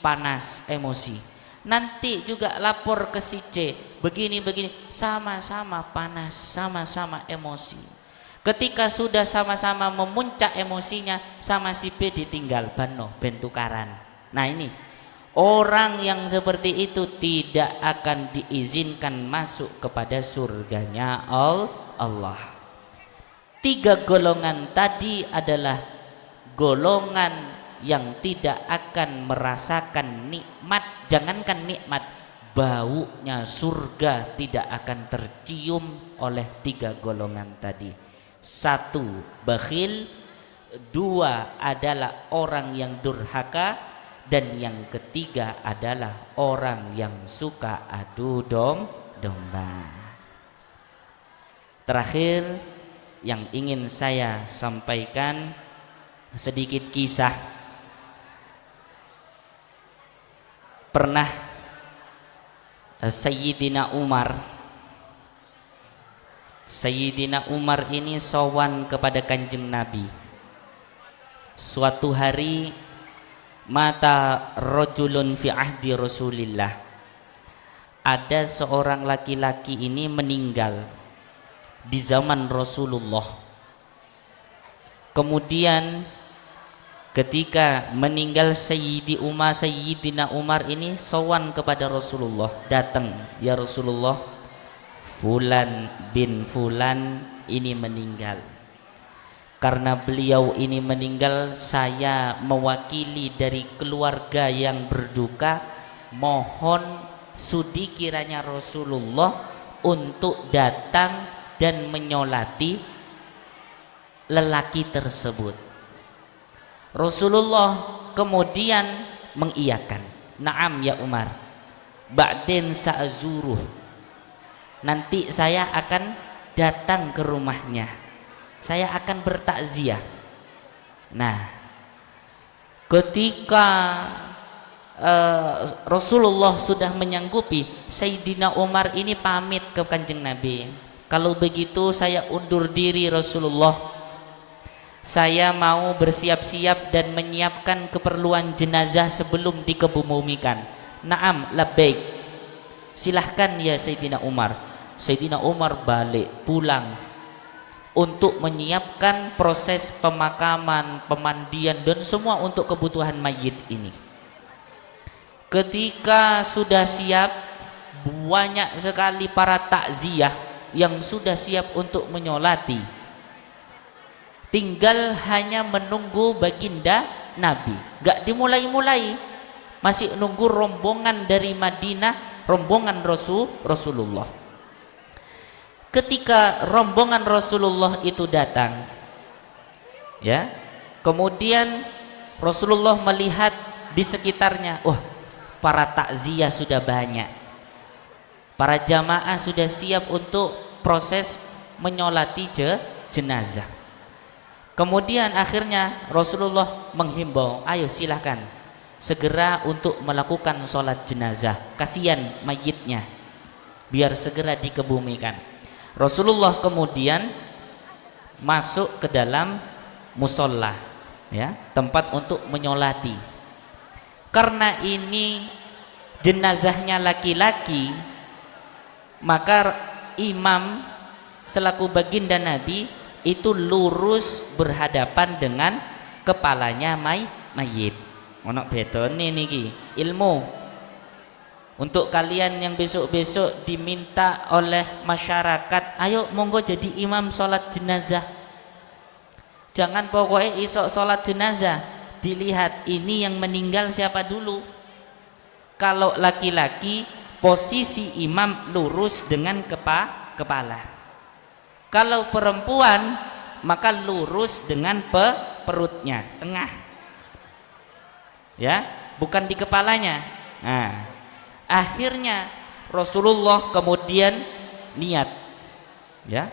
panas emosi, nanti juga lapor ke si C begini sama-sama panas, sama-sama emosi. Ketika sudah sama-sama memuncak emosinya, sama si B ditinggal bentukaran. Nah ini orang yang seperti itu tidak akan diizinkan masuk kepada surganya Allah. 3 golongan tadi adalah golongan yang tidak akan merasakan nikmat, jangankan nikmat, baunya surga tidak akan tercium oleh 3 golongan tadi. 1 bakhil, 2 adalah orang yang durhaka, dan yang ketiga adalah orang yang suka adu domba. Terakhir yang ingin saya sampaikan sedikit kisah. Pernah Sayyidina Umar ini sowan kepada Kanjeng Nabi. Suatu hari mata rajulun fi ahdi Rasulillah. Ada seorang laki-laki ini meninggal di zaman Rasulullah. Kemudian ketika meninggal Sayyidina Umar ini sowan kepada Rasulullah, datang, ya Rasulullah, Fulan bin Fulan ini meninggal. Karena beliau ini meninggal, saya mewakili dari keluarga yang berduka, mohon sudi kiranya Rasulullah untuk datang dan menyolati lelaki tersebut. Rasulullah kemudian mengiyakan, "Na'am ya Umar, ba'din sa'azuruh." Nanti saya akan datang ke rumahnya. Saya akan bertakziah. Nah, ketika Rasulullah sudah menyanggupi, Sayyidina Umar ini pamit ke Kanjeng Nabi. Kalau begitu saya undur diri Rasulullah. Saya mau bersiap-siap dan menyiapkan keperluan jenazah sebelum dikebumikan. Naam, labbaik. Silahkan ya Sayyidina Umar. Sayyidina Umar balik pulang untuk menyiapkan proses pemakaman, pemandian dan semua untuk kebutuhan mayit ini. Ketika sudah siap, banyak sekali para takziah yang sudah siap untuk menyolati. Tinggal hanya menunggu baginda Nabi. Gak dimulai-mulai, masih nunggu rombongan dari Madinah, rombongan Rasulullah. Ketika rombongan Rasulullah itu datang, ya, kemudian Rasulullah melihat di sekitarnya, para takziah sudah banyak. Para jamaah sudah siap untuk proses menyolati jenazah. Kemudian akhirnya Rasulullah menghimbau, ayo silahkan segera untuk melakukan sholat jenazah, kasihan mayitnya, biar segera dikebumikan. Rasulullah kemudian masuk ke dalam musola, ya, tempat untuk menyolati. Karena ini jenazahnya laki-laki, maka imam selaku baginda Nabi itu lurus berhadapan dengan kepalanya mayit. Ono bedone niki ilmu. Untuk kalian yang besok-besok diminta oleh masyarakat, ayo monggo jadi imam sholat jenazah. Jangan pokoknya isok sholat jenazah dilihat ini yang meninggal siapa dulu. Kalau laki-laki posisi imam lurus dengan kepala. Kalau perempuan maka lurus dengan perutnya, tengah. Ya, bukan di kepalanya. Nah, akhirnya Rasulullah kemudian niat, ya,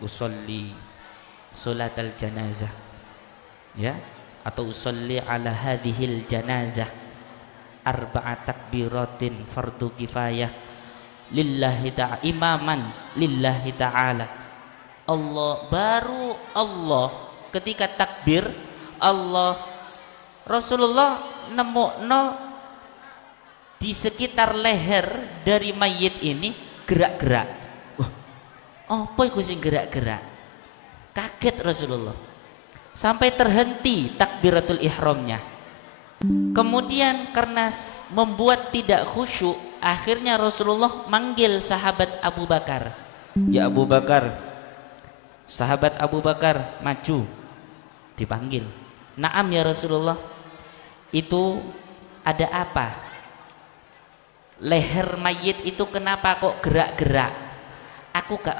usolli sholatal janazah, ya, atau usolli ala hadhil janazah arba'at takbiratin fardu kifayah lillahi ta'ala, imaman lillahi ta'ala. Allah ketika takbir Allah, Rasulullah nemokno di sekitar leher dari mayit ini gerak-gerak. Apa iku sing gerak-gerak? Kaget Rasulullah. Sampai terhenti takbiratul ihramnya. Kemudian karena membuat tidak khusyuk, akhirnya Rasulullah manggil sahabat Abu Bakar. Ya Abu Bakar, sahabat Abu Bakar maju. Dipanggil. Naam ya Rasulullah. Itu ada apa? Leher mayit itu kenapa kok gerak-gerak? Aku gak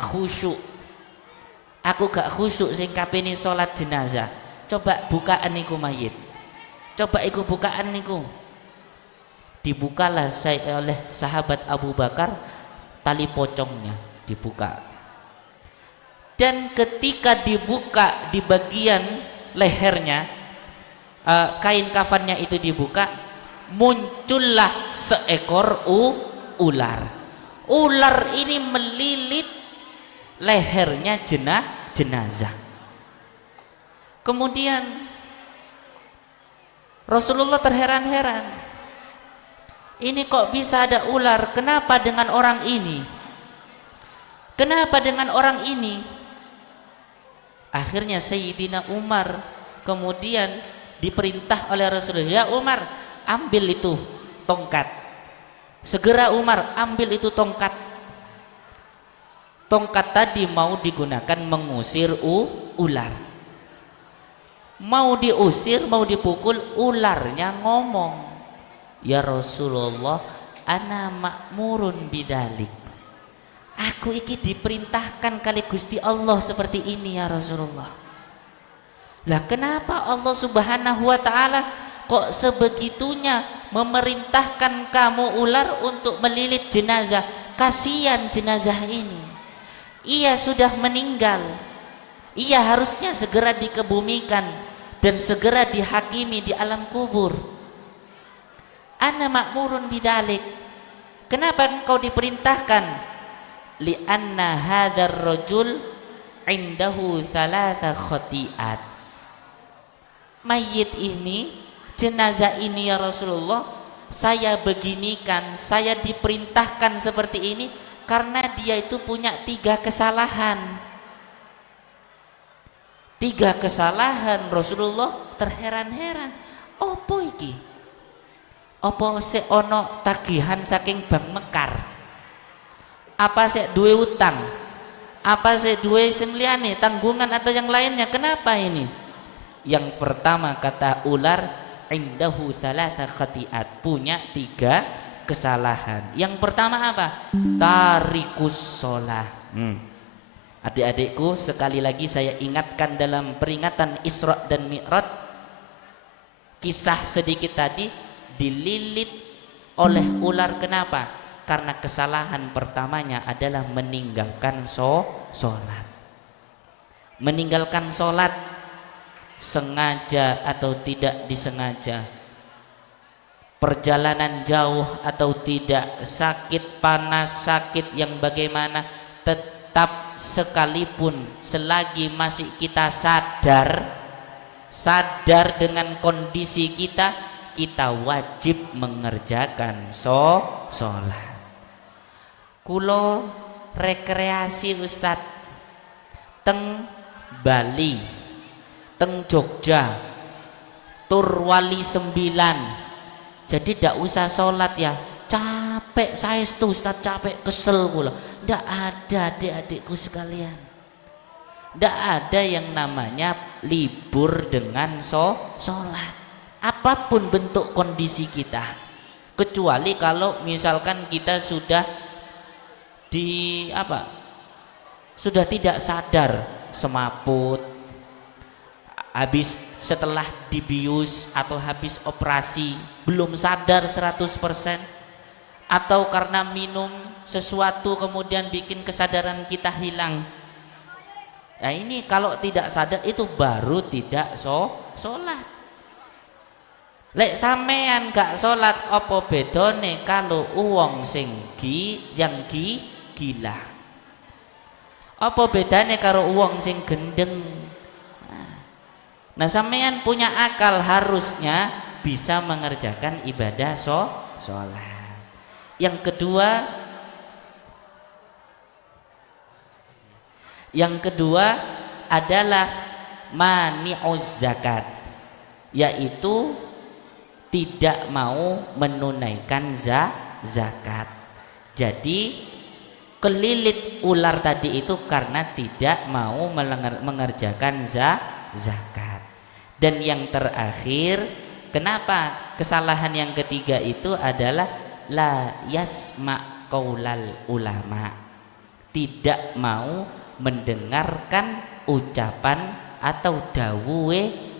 khusyuk sing kapene salat jenazah. Coba bukaan niku mayit. Coba iku bukaan niku. Dibukalah oleh sahabat Abu Bakar tali pocongnya dibuka. Dan ketika dibuka di bagian lehernya, kain kafannya itu dibuka, muncullah seekor ular. Ular ini melilit lehernya jenazah. Kemudian Rasulullah terheran-heran. Ini kok bisa ada ular? Kenapa dengan orang ini? Kenapa dengan orang ini? Akhirnya Sayyidina Umar kemudian diperintah oleh Rasulullah, ya Umar, ambil itu tongkat. Segera Umar ambil itu tongkat. Tongkat tadi mau digunakan mengusir ular. Mau diusir, mau dipukul, ularnya ngomong, ya Rasulullah, ana makmurun bidalik. Aku iki diperintahkan kali Gusti Allah seperti ini ya Rasulullah. Lah kenapa Allah Subhanahu wa ta'ala kok sebegitunya memerintahkan kamu ular untuk melilit jenazah? Kasihan jenazah ini. Ia sudah meninggal. Ia harusnya segera dikebumikan dan segera dihakimi di alam kubur. Ana makmurun bidalik. Kenapa engkau diperintahkan? Li'anna hadzal rajul indahu thalatha khati'at. Mayit ini, jenazah ini ya Rasulullah, saya beginikan, saya diperintahkan seperti ini karena dia itu punya 3 kesalahan. 3 kesalahan. Rasulullah terheran-heran. Apa iki? Apa sik ono tagihan saking Bank Mekar? Apa sik duwe utang? Apa sik duwe sing liyane, tanggungan atau yang lainnya? Kenapa ini? Yang pertama kata ular, indahu thalatha khati'at, punya 3 kesalahan. Yang pertama apa? Tarikus sholah. Adik-adikku, sekali lagi saya ingatkan dalam peringatan Isra dan Mi'raj, kisah sedikit tadi dililit oleh ular. Kenapa? Karena kesalahan pertamanya adalah meninggalkan sholat. Meninggalkan sholat sengaja atau tidak disengaja, perjalanan jauh atau tidak, sakit panas, sakit yang bagaimana, tetap sekalipun selagi masih kita sadar dengan kondisi kita wajib mengerjakan sholat. Kulo rekreasi Ustadz teng Bali, teng Jogja, tur Wali 9. Jadi tidak usah sholat ya, capek saya tuh Ustadz, capek, kesel pula. Tidak ada adik-adikku sekalian, tidak ada yang namanya libur dengan sholat, apapun bentuk kondisi kita, kecuali kalau misalkan kita sudah sudah tidak sadar, semaput, habis setelah dibius atau habis operasi belum sadar 100%, atau karena minum sesuatu kemudian bikin kesadaran kita hilang. Nah ini kalau tidak sadar itu baru tidak sholat. Lek sampean gak sholat, apa bedone kalau uwong sing gila? Apa bedane karo uwong sing gendeng? Nah sampean punya akal, harusnya bisa mengerjakan ibadah sholat. Yang kedua adalah mani'uz zakat, yaitu tidak mau menunaikan zakat. Jadi kelilit ular tadi itu karena tidak mau mengerjakan zakat. Dan yang terakhir, kenapa kesalahan yang ketiga itu adalah la yasma qaulal ulama, tidak mau mendengarkan ucapan atau dawuhe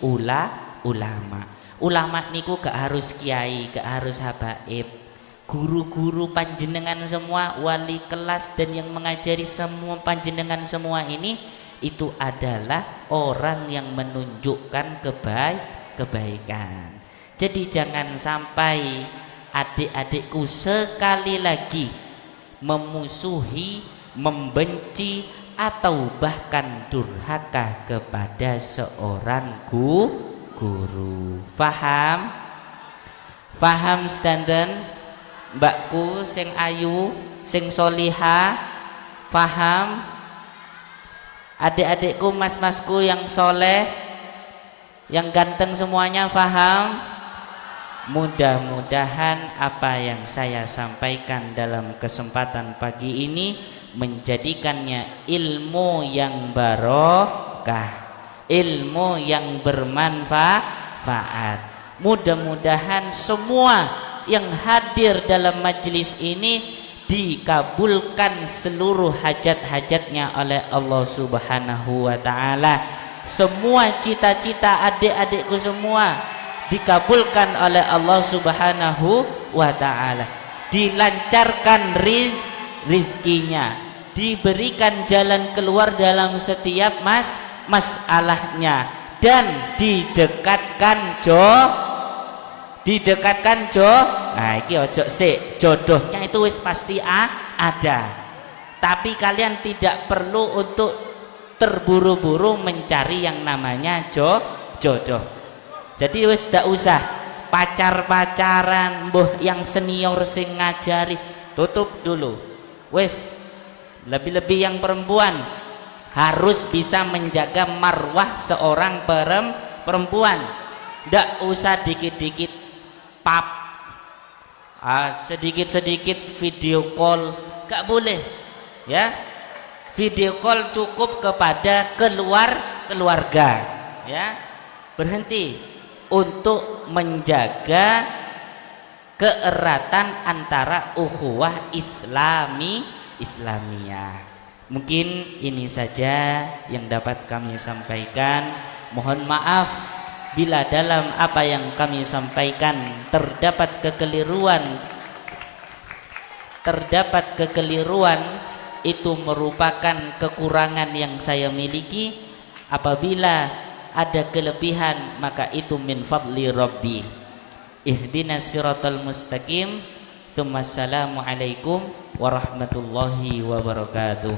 ulama. Ulama niku gak harus kiai, gak harus habaib, guru-guru panjenengan semua, wali kelas dan yang mengajari semua panjenengan semua ini, itu adalah orang yang menunjukkan kebaikan. Jadi jangan sampai adik-adikku sekali lagi memusuhi, membenci atau bahkan durhaka kepada seorang guru. Faham standen mbakku sing ayu, sing soliha? Faham adik-adikku, mas-masku yang soleh, yang ganteng semuanya? Faham? Mudah-mudahan apa yang saya sampaikan dalam kesempatan pagi ini menjadikannya ilmu yang barokah, ilmu yang bermanfaat. Mudah-mudahan semua yang hadir dalam majelis ini dikabulkan seluruh hajat-hajatnya oleh Allah Subhanahu wa ta'ala. Semua cita-cita adik-adikku semua dikabulkan oleh Allah Subhanahu wa ta'ala. Dilancarkan rizkinya, diberikan jalan keluar dalam setiap masalahnya, dan didekatkan nah iki ojo sik, jodohnya itu wis pasti ada, tapi kalian tidak perlu untuk terburu-buru mencari yang namanya jodoh. Jadi wis ndak usah pacaran, mbuh yang senior sing ngajari, tutup dulu. Wis lebih-lebih yang perempuan harus bisa menjaga marwah seorang perempuan. Ndak usah dikit-dikit sedikit-sedikit video call, gak boleh ya. Video call cukup kepada keluarga ya. Berhenti untuk menjaga keeratan antara ukhuwah Islamiyah. Mungkin ini saja yang dapat kami sampaikan. Mohon maaf bila dalam apa yang kami sampaikan terdapat kekeliruan terdapat kekeliruan, itu merupakan kekurangan yang saya miliki. Apabila ada kelebihan, maka itu min fadli rabbi. Ihdinas siratal mustaqim. Assalamualaikum warahmatullahi wabarakatuh.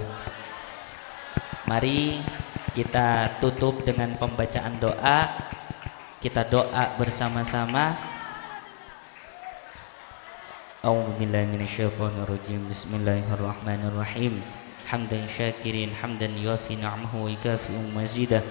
Mari kita tutup dengan pembacaan doa. Kita doa bersama-sama. A'udzubillahi minasyaitonirrajim. Bismillahirrahmanirrahim. Hamdan syakirin, hamdan yuafi ni'amahu wa yukafi'u mazidah.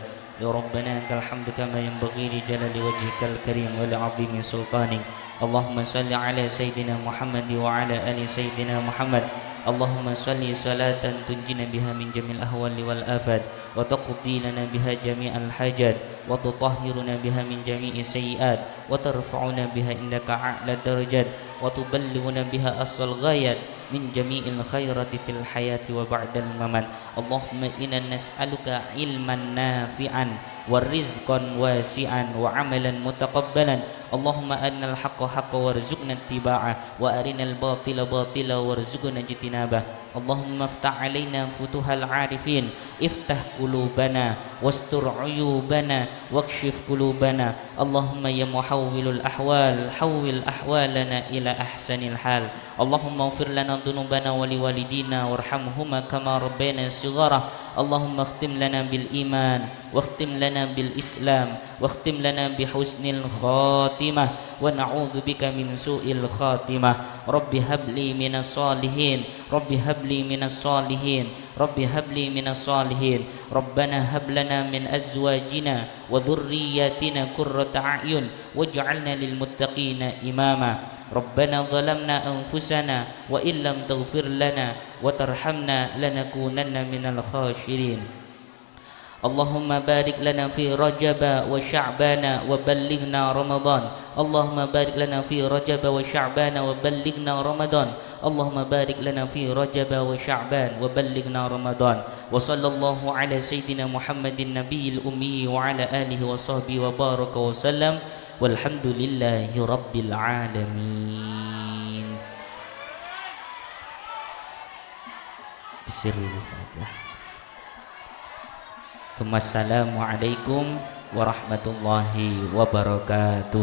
Ya Rabbana lakal hamdu kama yanbaghi li jalali wajhikal karim wa li 'azimi sultanik. Allahumma salli ala sayyidina Muhammad wa ala ali sayyidina Muhammad. Allahumma salli salatan tunjina biha min jamil ahwali wal afad, wa taqdi lana biha jami'al hajat, wa tutahhiruna biha min jami'i sayyi'at, wa tarfa'una biha indaka a'la darajat, wa tuballighuna biha asal ghayat min jami'il khairati fil hayati wa ba'dal mamat. Allahumma inna nas'aluka ilman nafi'an wa rizqan wasi'an wa amalan mutaqabbalan. Allahumma arinal haqqa haqqa warzuqna ittiba'ah wa arinal batila batila warzuqna ijtinabah. Allahumma iftah alaina futuhal arifin, iftah qulubana wastur uyubana wakshif qulubana. Allahumma ya muhawwilul ahwal hawwil ahwalana ila ahsanil hal. Allahumma ighfir lana dhunubana wa liwalidina warhamhuma kama rabbayana shighara. Allahumma khtim lana bil iman واختم لنا بالإسلام واختم لنا بحسن الخاتمة ونعوذ بك من سوء الخاتمة. رب هب لي من الصالحين رب هب لي من الصالحين رب هب لي من الصالحين. ربنا هب لنا من أزواجنا وذرياتنا قرة أعين واجعلنا للمتقين إماما. ربنا ظلمنا أنفسنا وإن لم تغفر لنا وترحمنا لنكونن من الخاسرين. اللهم بارك لنا في رجب وشعبان وبلغنا رمضان. اللهم بارك لنا في رجب وشعبان وبلغنا رمضان. اللهم بارك لنا في رجب وشعبان وبلغنا رمضان. وصلى الله على سيدنا محمد النبي الأمي وعلى آله وصحبه وبارك وسلم والحمد لله رب العالمين. بسر الفاتحة. Assalamualaikum warahmatullahi wabarakatuh.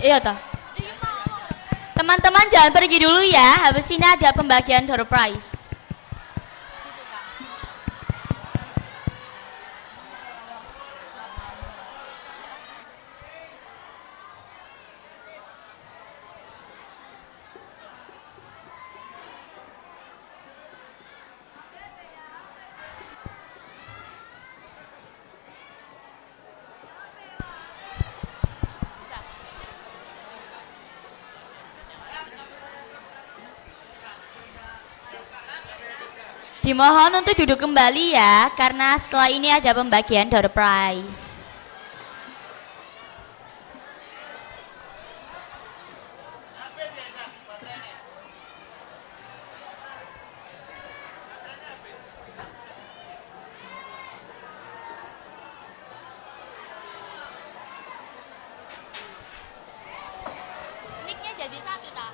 Iya toh. Teman-teman jangan pergi dulu ya. Habis ini ada pembagian door prize. Dimohon untuk duduk kembali ya, karena setelah ini ada pembagian door prize. Mic-nya jadi satu tak?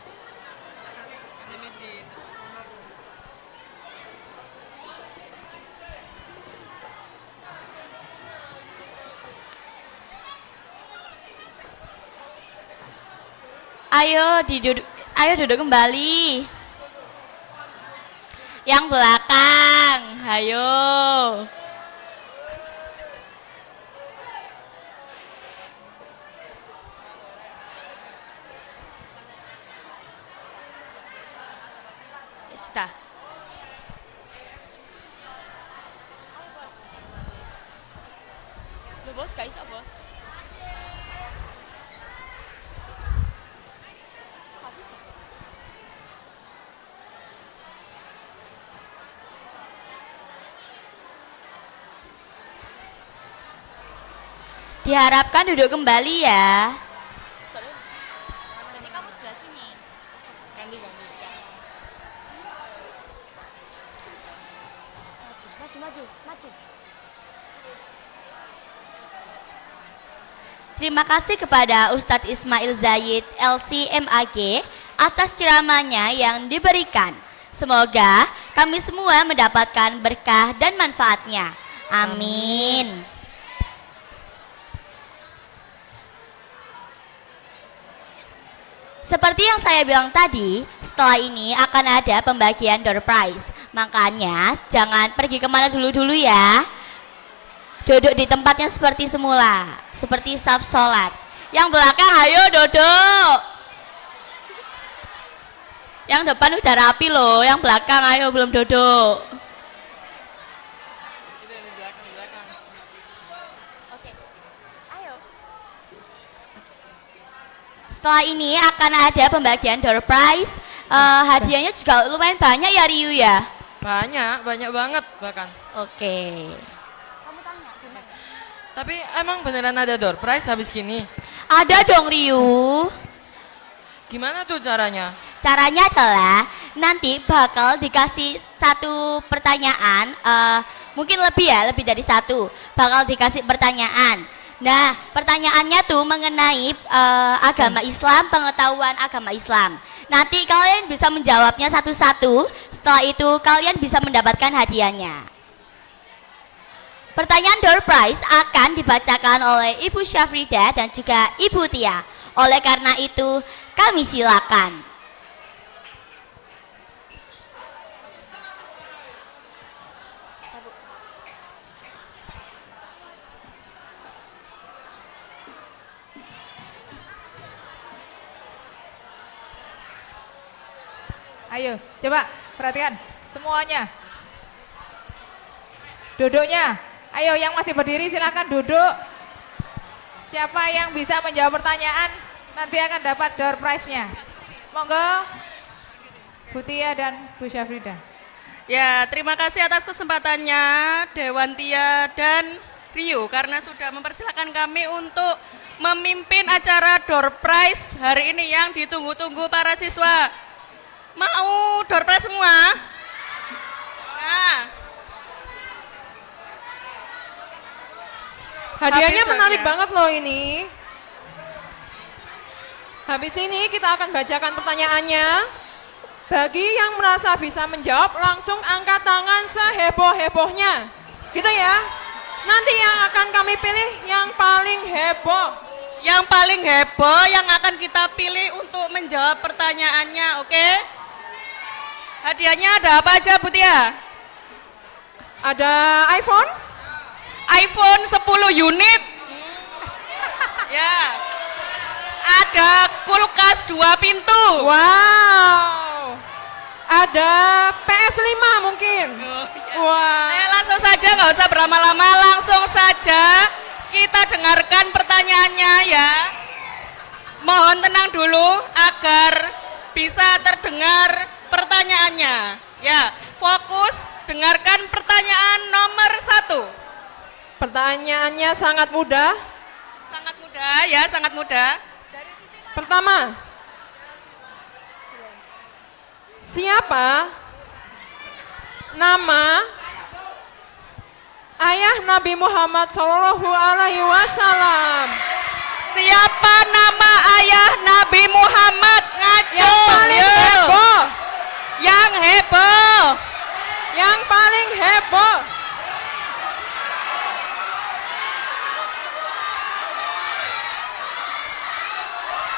Ayo duduk kembali. Yang belakang, ayo. Sudah. Loh bos, gak iso bos. Diharapkan duduk kembali ya. Nanti kamu sebelah sini. Ganti. Maju. Terima kasih kepada Ustadz Ismail Zaid LCMAG atas ceramahnya yang diberikan. Semoga kami semua mendapatkan berkah dan manfaatnya. Amin. Seperti yang saya bilang tadi, setelah ini akan ada pembagian door prize. Makanya jangan pergi kemana dulu-dulu ya. Duduk di tempatnya seperti semula, seperti saf sholat. Yang belakang ayo duduk. Yang depan udah rapi loh, yang belakang ayo belum duduk. Oke, ayo. Setelah ini akan ada pembagian door prize. Hadiahnya juga lumayan banyak ya Riu ya? Banyak banget bahkan. Oke. Tapi emang beneran ada door prize habis gini? Ada dong Riu. Gimana tuh caranya? Caranya adalah nanti bakal dikasih satu pertanyaan, mungkin lebih dari satu, bakal dikasih pertanyaan. Nah, pertanyaannya tuh mengenai agama Islam, pengetahuan agama Islam. Nanti kalian bisa menjawabnya satu-satu, setelah itu kalian bisa mendapatkan hadiahnya. Pertanyaan door prize akan dibacakan oleh Ibu Syafrida dan juga Ibu Tia. Oleh karena itu, kami silakan. Ayo, coba perhatikan semuanya. Duduknya. Ayo yang masih berdiri silakan duduk. Siapa yang bisa menjawab pertanyaan nanti akan dapat door prize-nya. Monggo Bu Tia dan Bu Syafrida. Ya, terima kasih atas kesempatannya Dewan Tia dan Rio karena sudah mempersilahkan kami untuk memimpin acara door prize hari ini yang ditunggu-tunggu para siswa. Mau door prize semua? Nah, Hadiahnya Habis menarik dongnya. banget loh ini. Habis ini kita akan bacakan pertanyaannya. Bagi yang merasa bisa menjawab langsung angkat tangan seheboh-hebohnya. Gitu ya. Nanti yang akan kami pilih yang paling heboh. yang paling heboh yang akan kita pilih untuk menjawab pertanyaannya, oke? Hadiahnya ada apa aja Bu Tia? Ada iPhone? iPhone 10 unit. Ya. Ada kulkas 2 pintu. Wow. Ada PS5 mungkin. Wah. Langsung saja nggak usah berlama-lama, langsung saja kita dengarkan pertanyaannya ya. Mohon tenang dulu agar bisa terdengar pertanyaannya. Ya, fokus dengarkan pertanyaan nomor 1. Pertanyaannya sangat mudah. Sangat mudah ya, sangat mudah. Pertama, siapa nama ayah Nabi Muhammad Shallallahu Alaihi Wasallam? Siapa nama ayah Nabi Muhammad? Ngaco. Yang paling Yo. heboh, Yang heboh. yang paling heboh.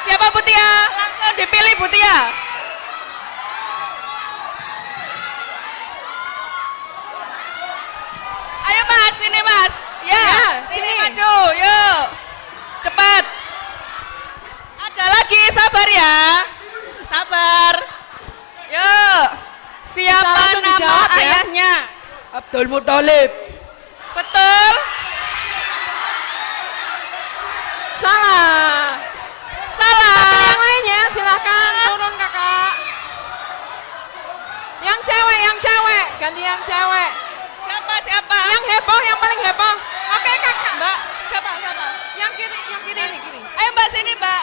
Siapa Bu Tia? Langsung dipilih Bu Tia. Ayo Mas, sini Mas. Ya, Ya, sini sini. maju, yuk. Cepat. Ada lagi, sabar ya. Sabar. Yuk. Siapa langsung nama dijawab ya. ayahnya? Abdul Muthalib. Betul? Salah. Salah. Yang lainnya silahkan turun kakak. Yang cewek, ganti yang cewek. Siapa? Yang heboh, yang paling heboh. Oke kakak. Mbak, siapa? Yang kiri ini kiri. Ayo Mbak sini Mbak.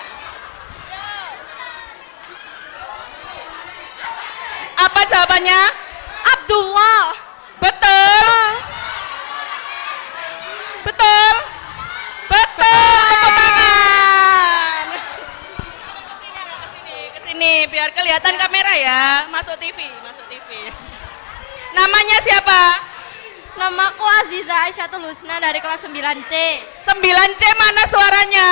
Apa jawabannya? Abdullah. Betul. Betul. Betul. Tepuk tangan. biar kelihatan kamera ya. Masuk TV, masuk TV. Namanya siapa? Namaku Aziza Aisyah Husna dari kelas 9C. 9C mana suaranya?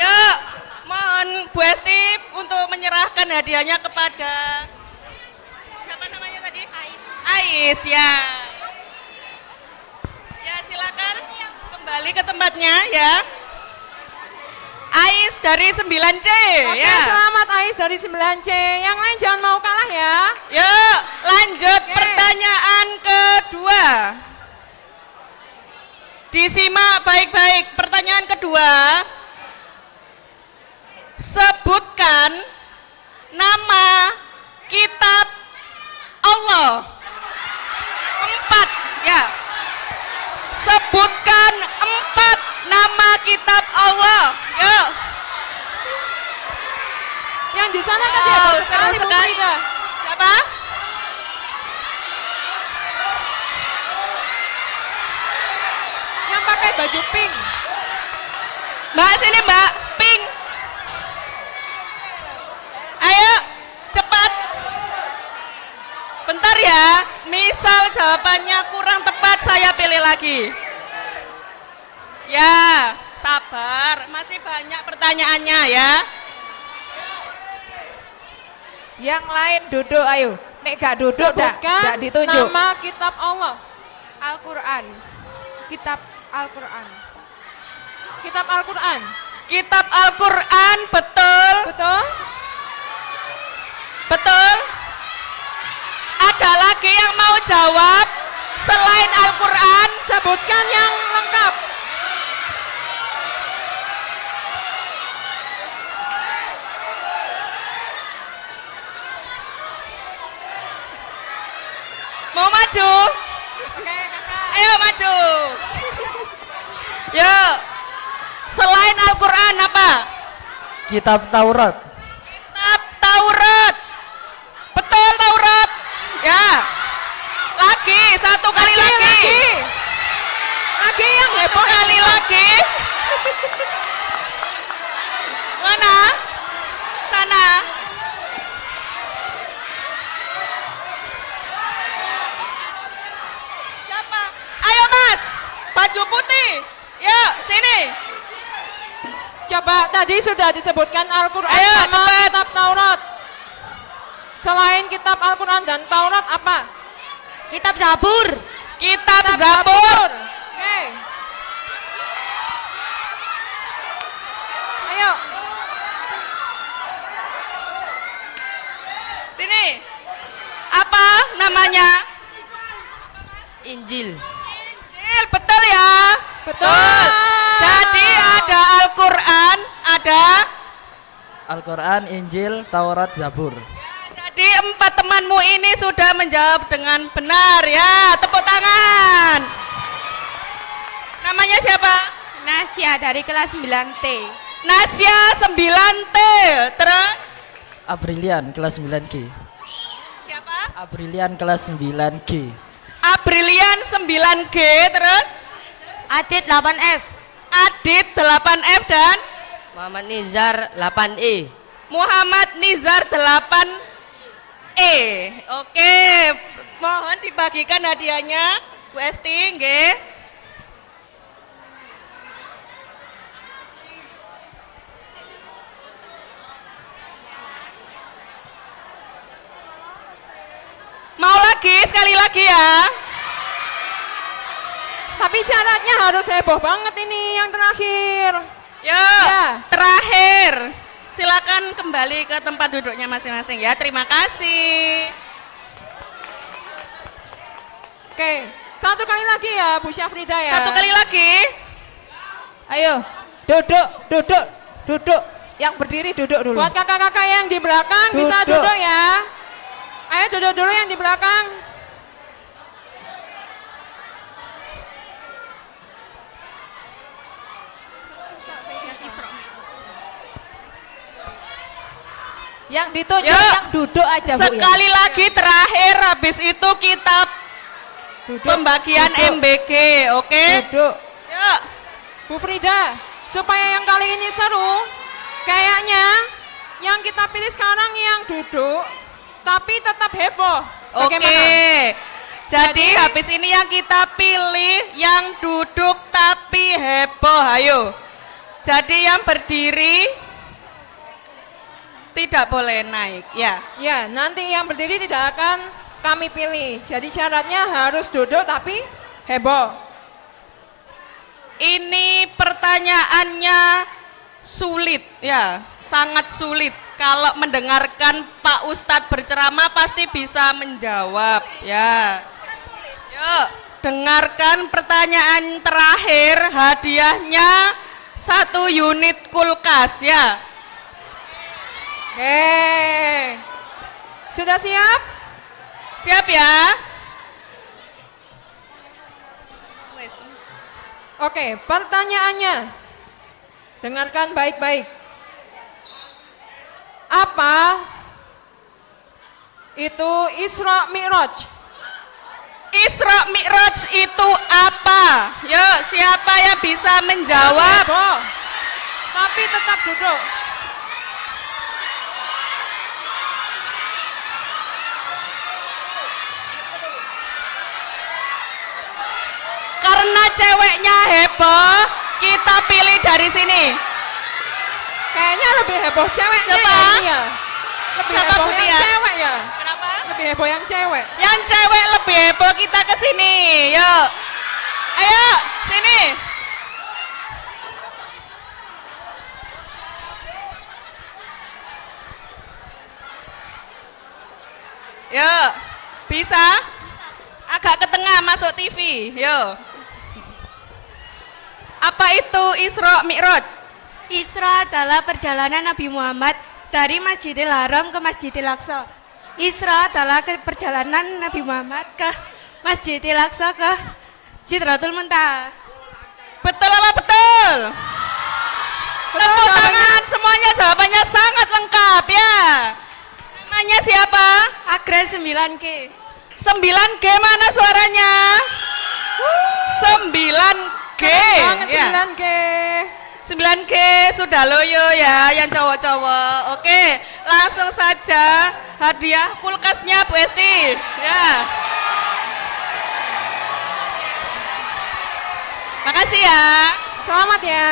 Yuk, mohon Bu Esti untuk menyerahkan hadiahnya kepada siapa namanya tadi? Ais ya. Ya silakan kembali ke tempatnya ya. Ais dari 9C Oke, ya. selamat Ais dari 9C. Yang lain jangan mau kalah ya. Yuk lanjut Oke. pertanyaan kedua. Disimak baik-baik. Pertanyaan kedua. Sebutkan nama kitab Allah. 4 ya. Sebutkan 4 nama kitab Allah. Yuk. Yang di sana kan Wow, heboh seru sekali, Bu sekali. Frida. Siapa? Yang pakai baju pink. Mbak sini Mbak, pink. Ayo, cepat. Bentar ya, misal jawabannya kurang tepat saya pilih lagi. Ya, sabar, masih banyak pertanyaannya ya. Yang lain duduk, ayo. Nek gak duduk, dak Sebutkan ditunjuk. nama kitab Allah. Al-Quran. Kitab Al-Quran. Kitab Al-Quran. Kitab Al-Quran, betul? Betul? Betul? Ada lagi yang mau jawab selain Al-Quran? Sebutkan yang lengkap. Mau maju? Oke, kakak. Ayo maju. Yuk. Selain Al-Quran apa? Kitab Taurat. Kitab Taurat. Betul Taurat. Ya. Lagi, satu kali lagi. Lagi yang Satu heboh. kali lagi. Mana? Sana. Siapa? Ayo Mas. Baju putih. Yuk, sini. Coba tadi sudah disebutkan Al-Quran Ayo, sama cepat. kitab Taurat. Selain kitab Al-Quran dan Taurat apa? Kitab Zabur. Kitab Zabur. Oke. Ayo. Sini. Apa namanya? Injil. Injil, betul ya? Betul. Jadi ada Al-Quran, ada. Al-Quran, Injil, Taurat, Zabur. Jadi 4 temanmu ini sudah menjawab dengan benar ya. Tepuk tangan. Namanya siapa? Nasya dari kelas 9T. Nasya 9T. Terus? Abrilian, kelas 9G. Siapa? Abrilian, kelas 9G. Abrilian 9G. Terus? Adit 8F. Adit 8F dan Muhammad Nizar 8E. Muhammad Nizar 8E. Oke, mohon dibagikan hadiahnya Bu Esti, nggih. Mau lagi, sekali lagi ya. Tapi syaratnya harus heboh banget ini yang terakhir. Yuk, Ya. terakhir. Silakan kembali ke tempat duduknya masing-masing ya. Terima kasih. Oke, satu kali lagi ya Bu Syafrida ya. Satu kali lagi. Ayo, duduk, duduk, duduk. Yang berdiri duduk dulu. Buat kakak-kakak yang di belakang bisa Duduk. duduk ya. Ayo duduk dulu yang di belakang. Yang ditunjuk, Yuk, yang duduk aja Bu ya. Sekali lagi terakhir, habis itu kita Duduk, pembagian duduk, MBG, oke? Duduk. Yuk. Bu Frida, supaya yang kali ini seru, Kayaknya yang kita pilih sekarang yang duduk tapi tetap heboh. Oke. Bagaimana? Jadi habis ini yang kita pilih yang duduk tapi heboh, ayo. Jadi yang berdiri tidak boleh naik, ya. Ya, nanti yang berdiri tidak akan kami pilih. Jadi syaratnya harus duduk tapi heboh. Ini pertanyaannya sulit, ya, sangat sulit. Kalau mendengarkan Pak Ustadz berceramah pasti bisa menjawab, ya. Yuk, dengarkan pertanyaan terakhir, hadiahnya 1 unit kulkas, ya. Oke. Sudah siap? Siap ya? Oke, pertanyaannya. Dengarkan baik-baik. Apa itu Isra Mi'raj? Isra Mi'raj itu apa? Yuk, siapa yang bisa menjawab? Heboh, tapi tetap duduk. Karena ceweknya heboh, kita pilih dari sini. Kayaknya lebih heboh ceweknya Siapa? ya ini ya. Lebih Siapa, heboh Putih yang ya? cewek ya. Kenapa? Lebih heboh yang cewek. Yang cewek lebih heboh, kita ke sini. Yuk. Ayo, sini. Yuk. Bisa? Agak ke tengah masuk TV. Yuk. Apa itu Isra Mi'raj? Isra adalah perjalanan Nabi Muhammad dari Masjidil Haram ke Masjidil Aqsa. Isra adalah perjalanan Nabi Muhammad ke Masjidil Aqsa ke Sidratul Muntaha. Betul apa betul? Tepuk tangan semuanya, jawabannya sangat lengkap ya. Namanya siapa? Agres 9G. 9G mana suaranya? 9G. Banget Ya. 9G. 9G sudah loyo ya yang cowok-cowok. Oke, langsung saja hadiah kulkasnya Bu Esti. Ya. Makasih ya. Selamat ya.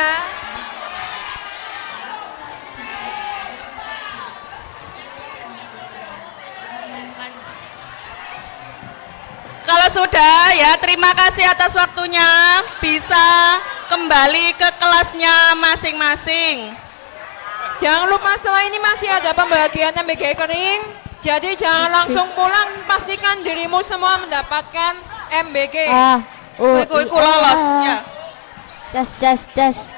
Kalau sudah ya, terima kasih atas waktunya. Bisa kembali ke kelasnya masing-masing. Jangan lupa setelah ini masih ada pembagian MBG kering. Jadi jangan langsung pulang, pastikan dirimu semua mendapatkan MBG. Kuy lolos ya. Tes.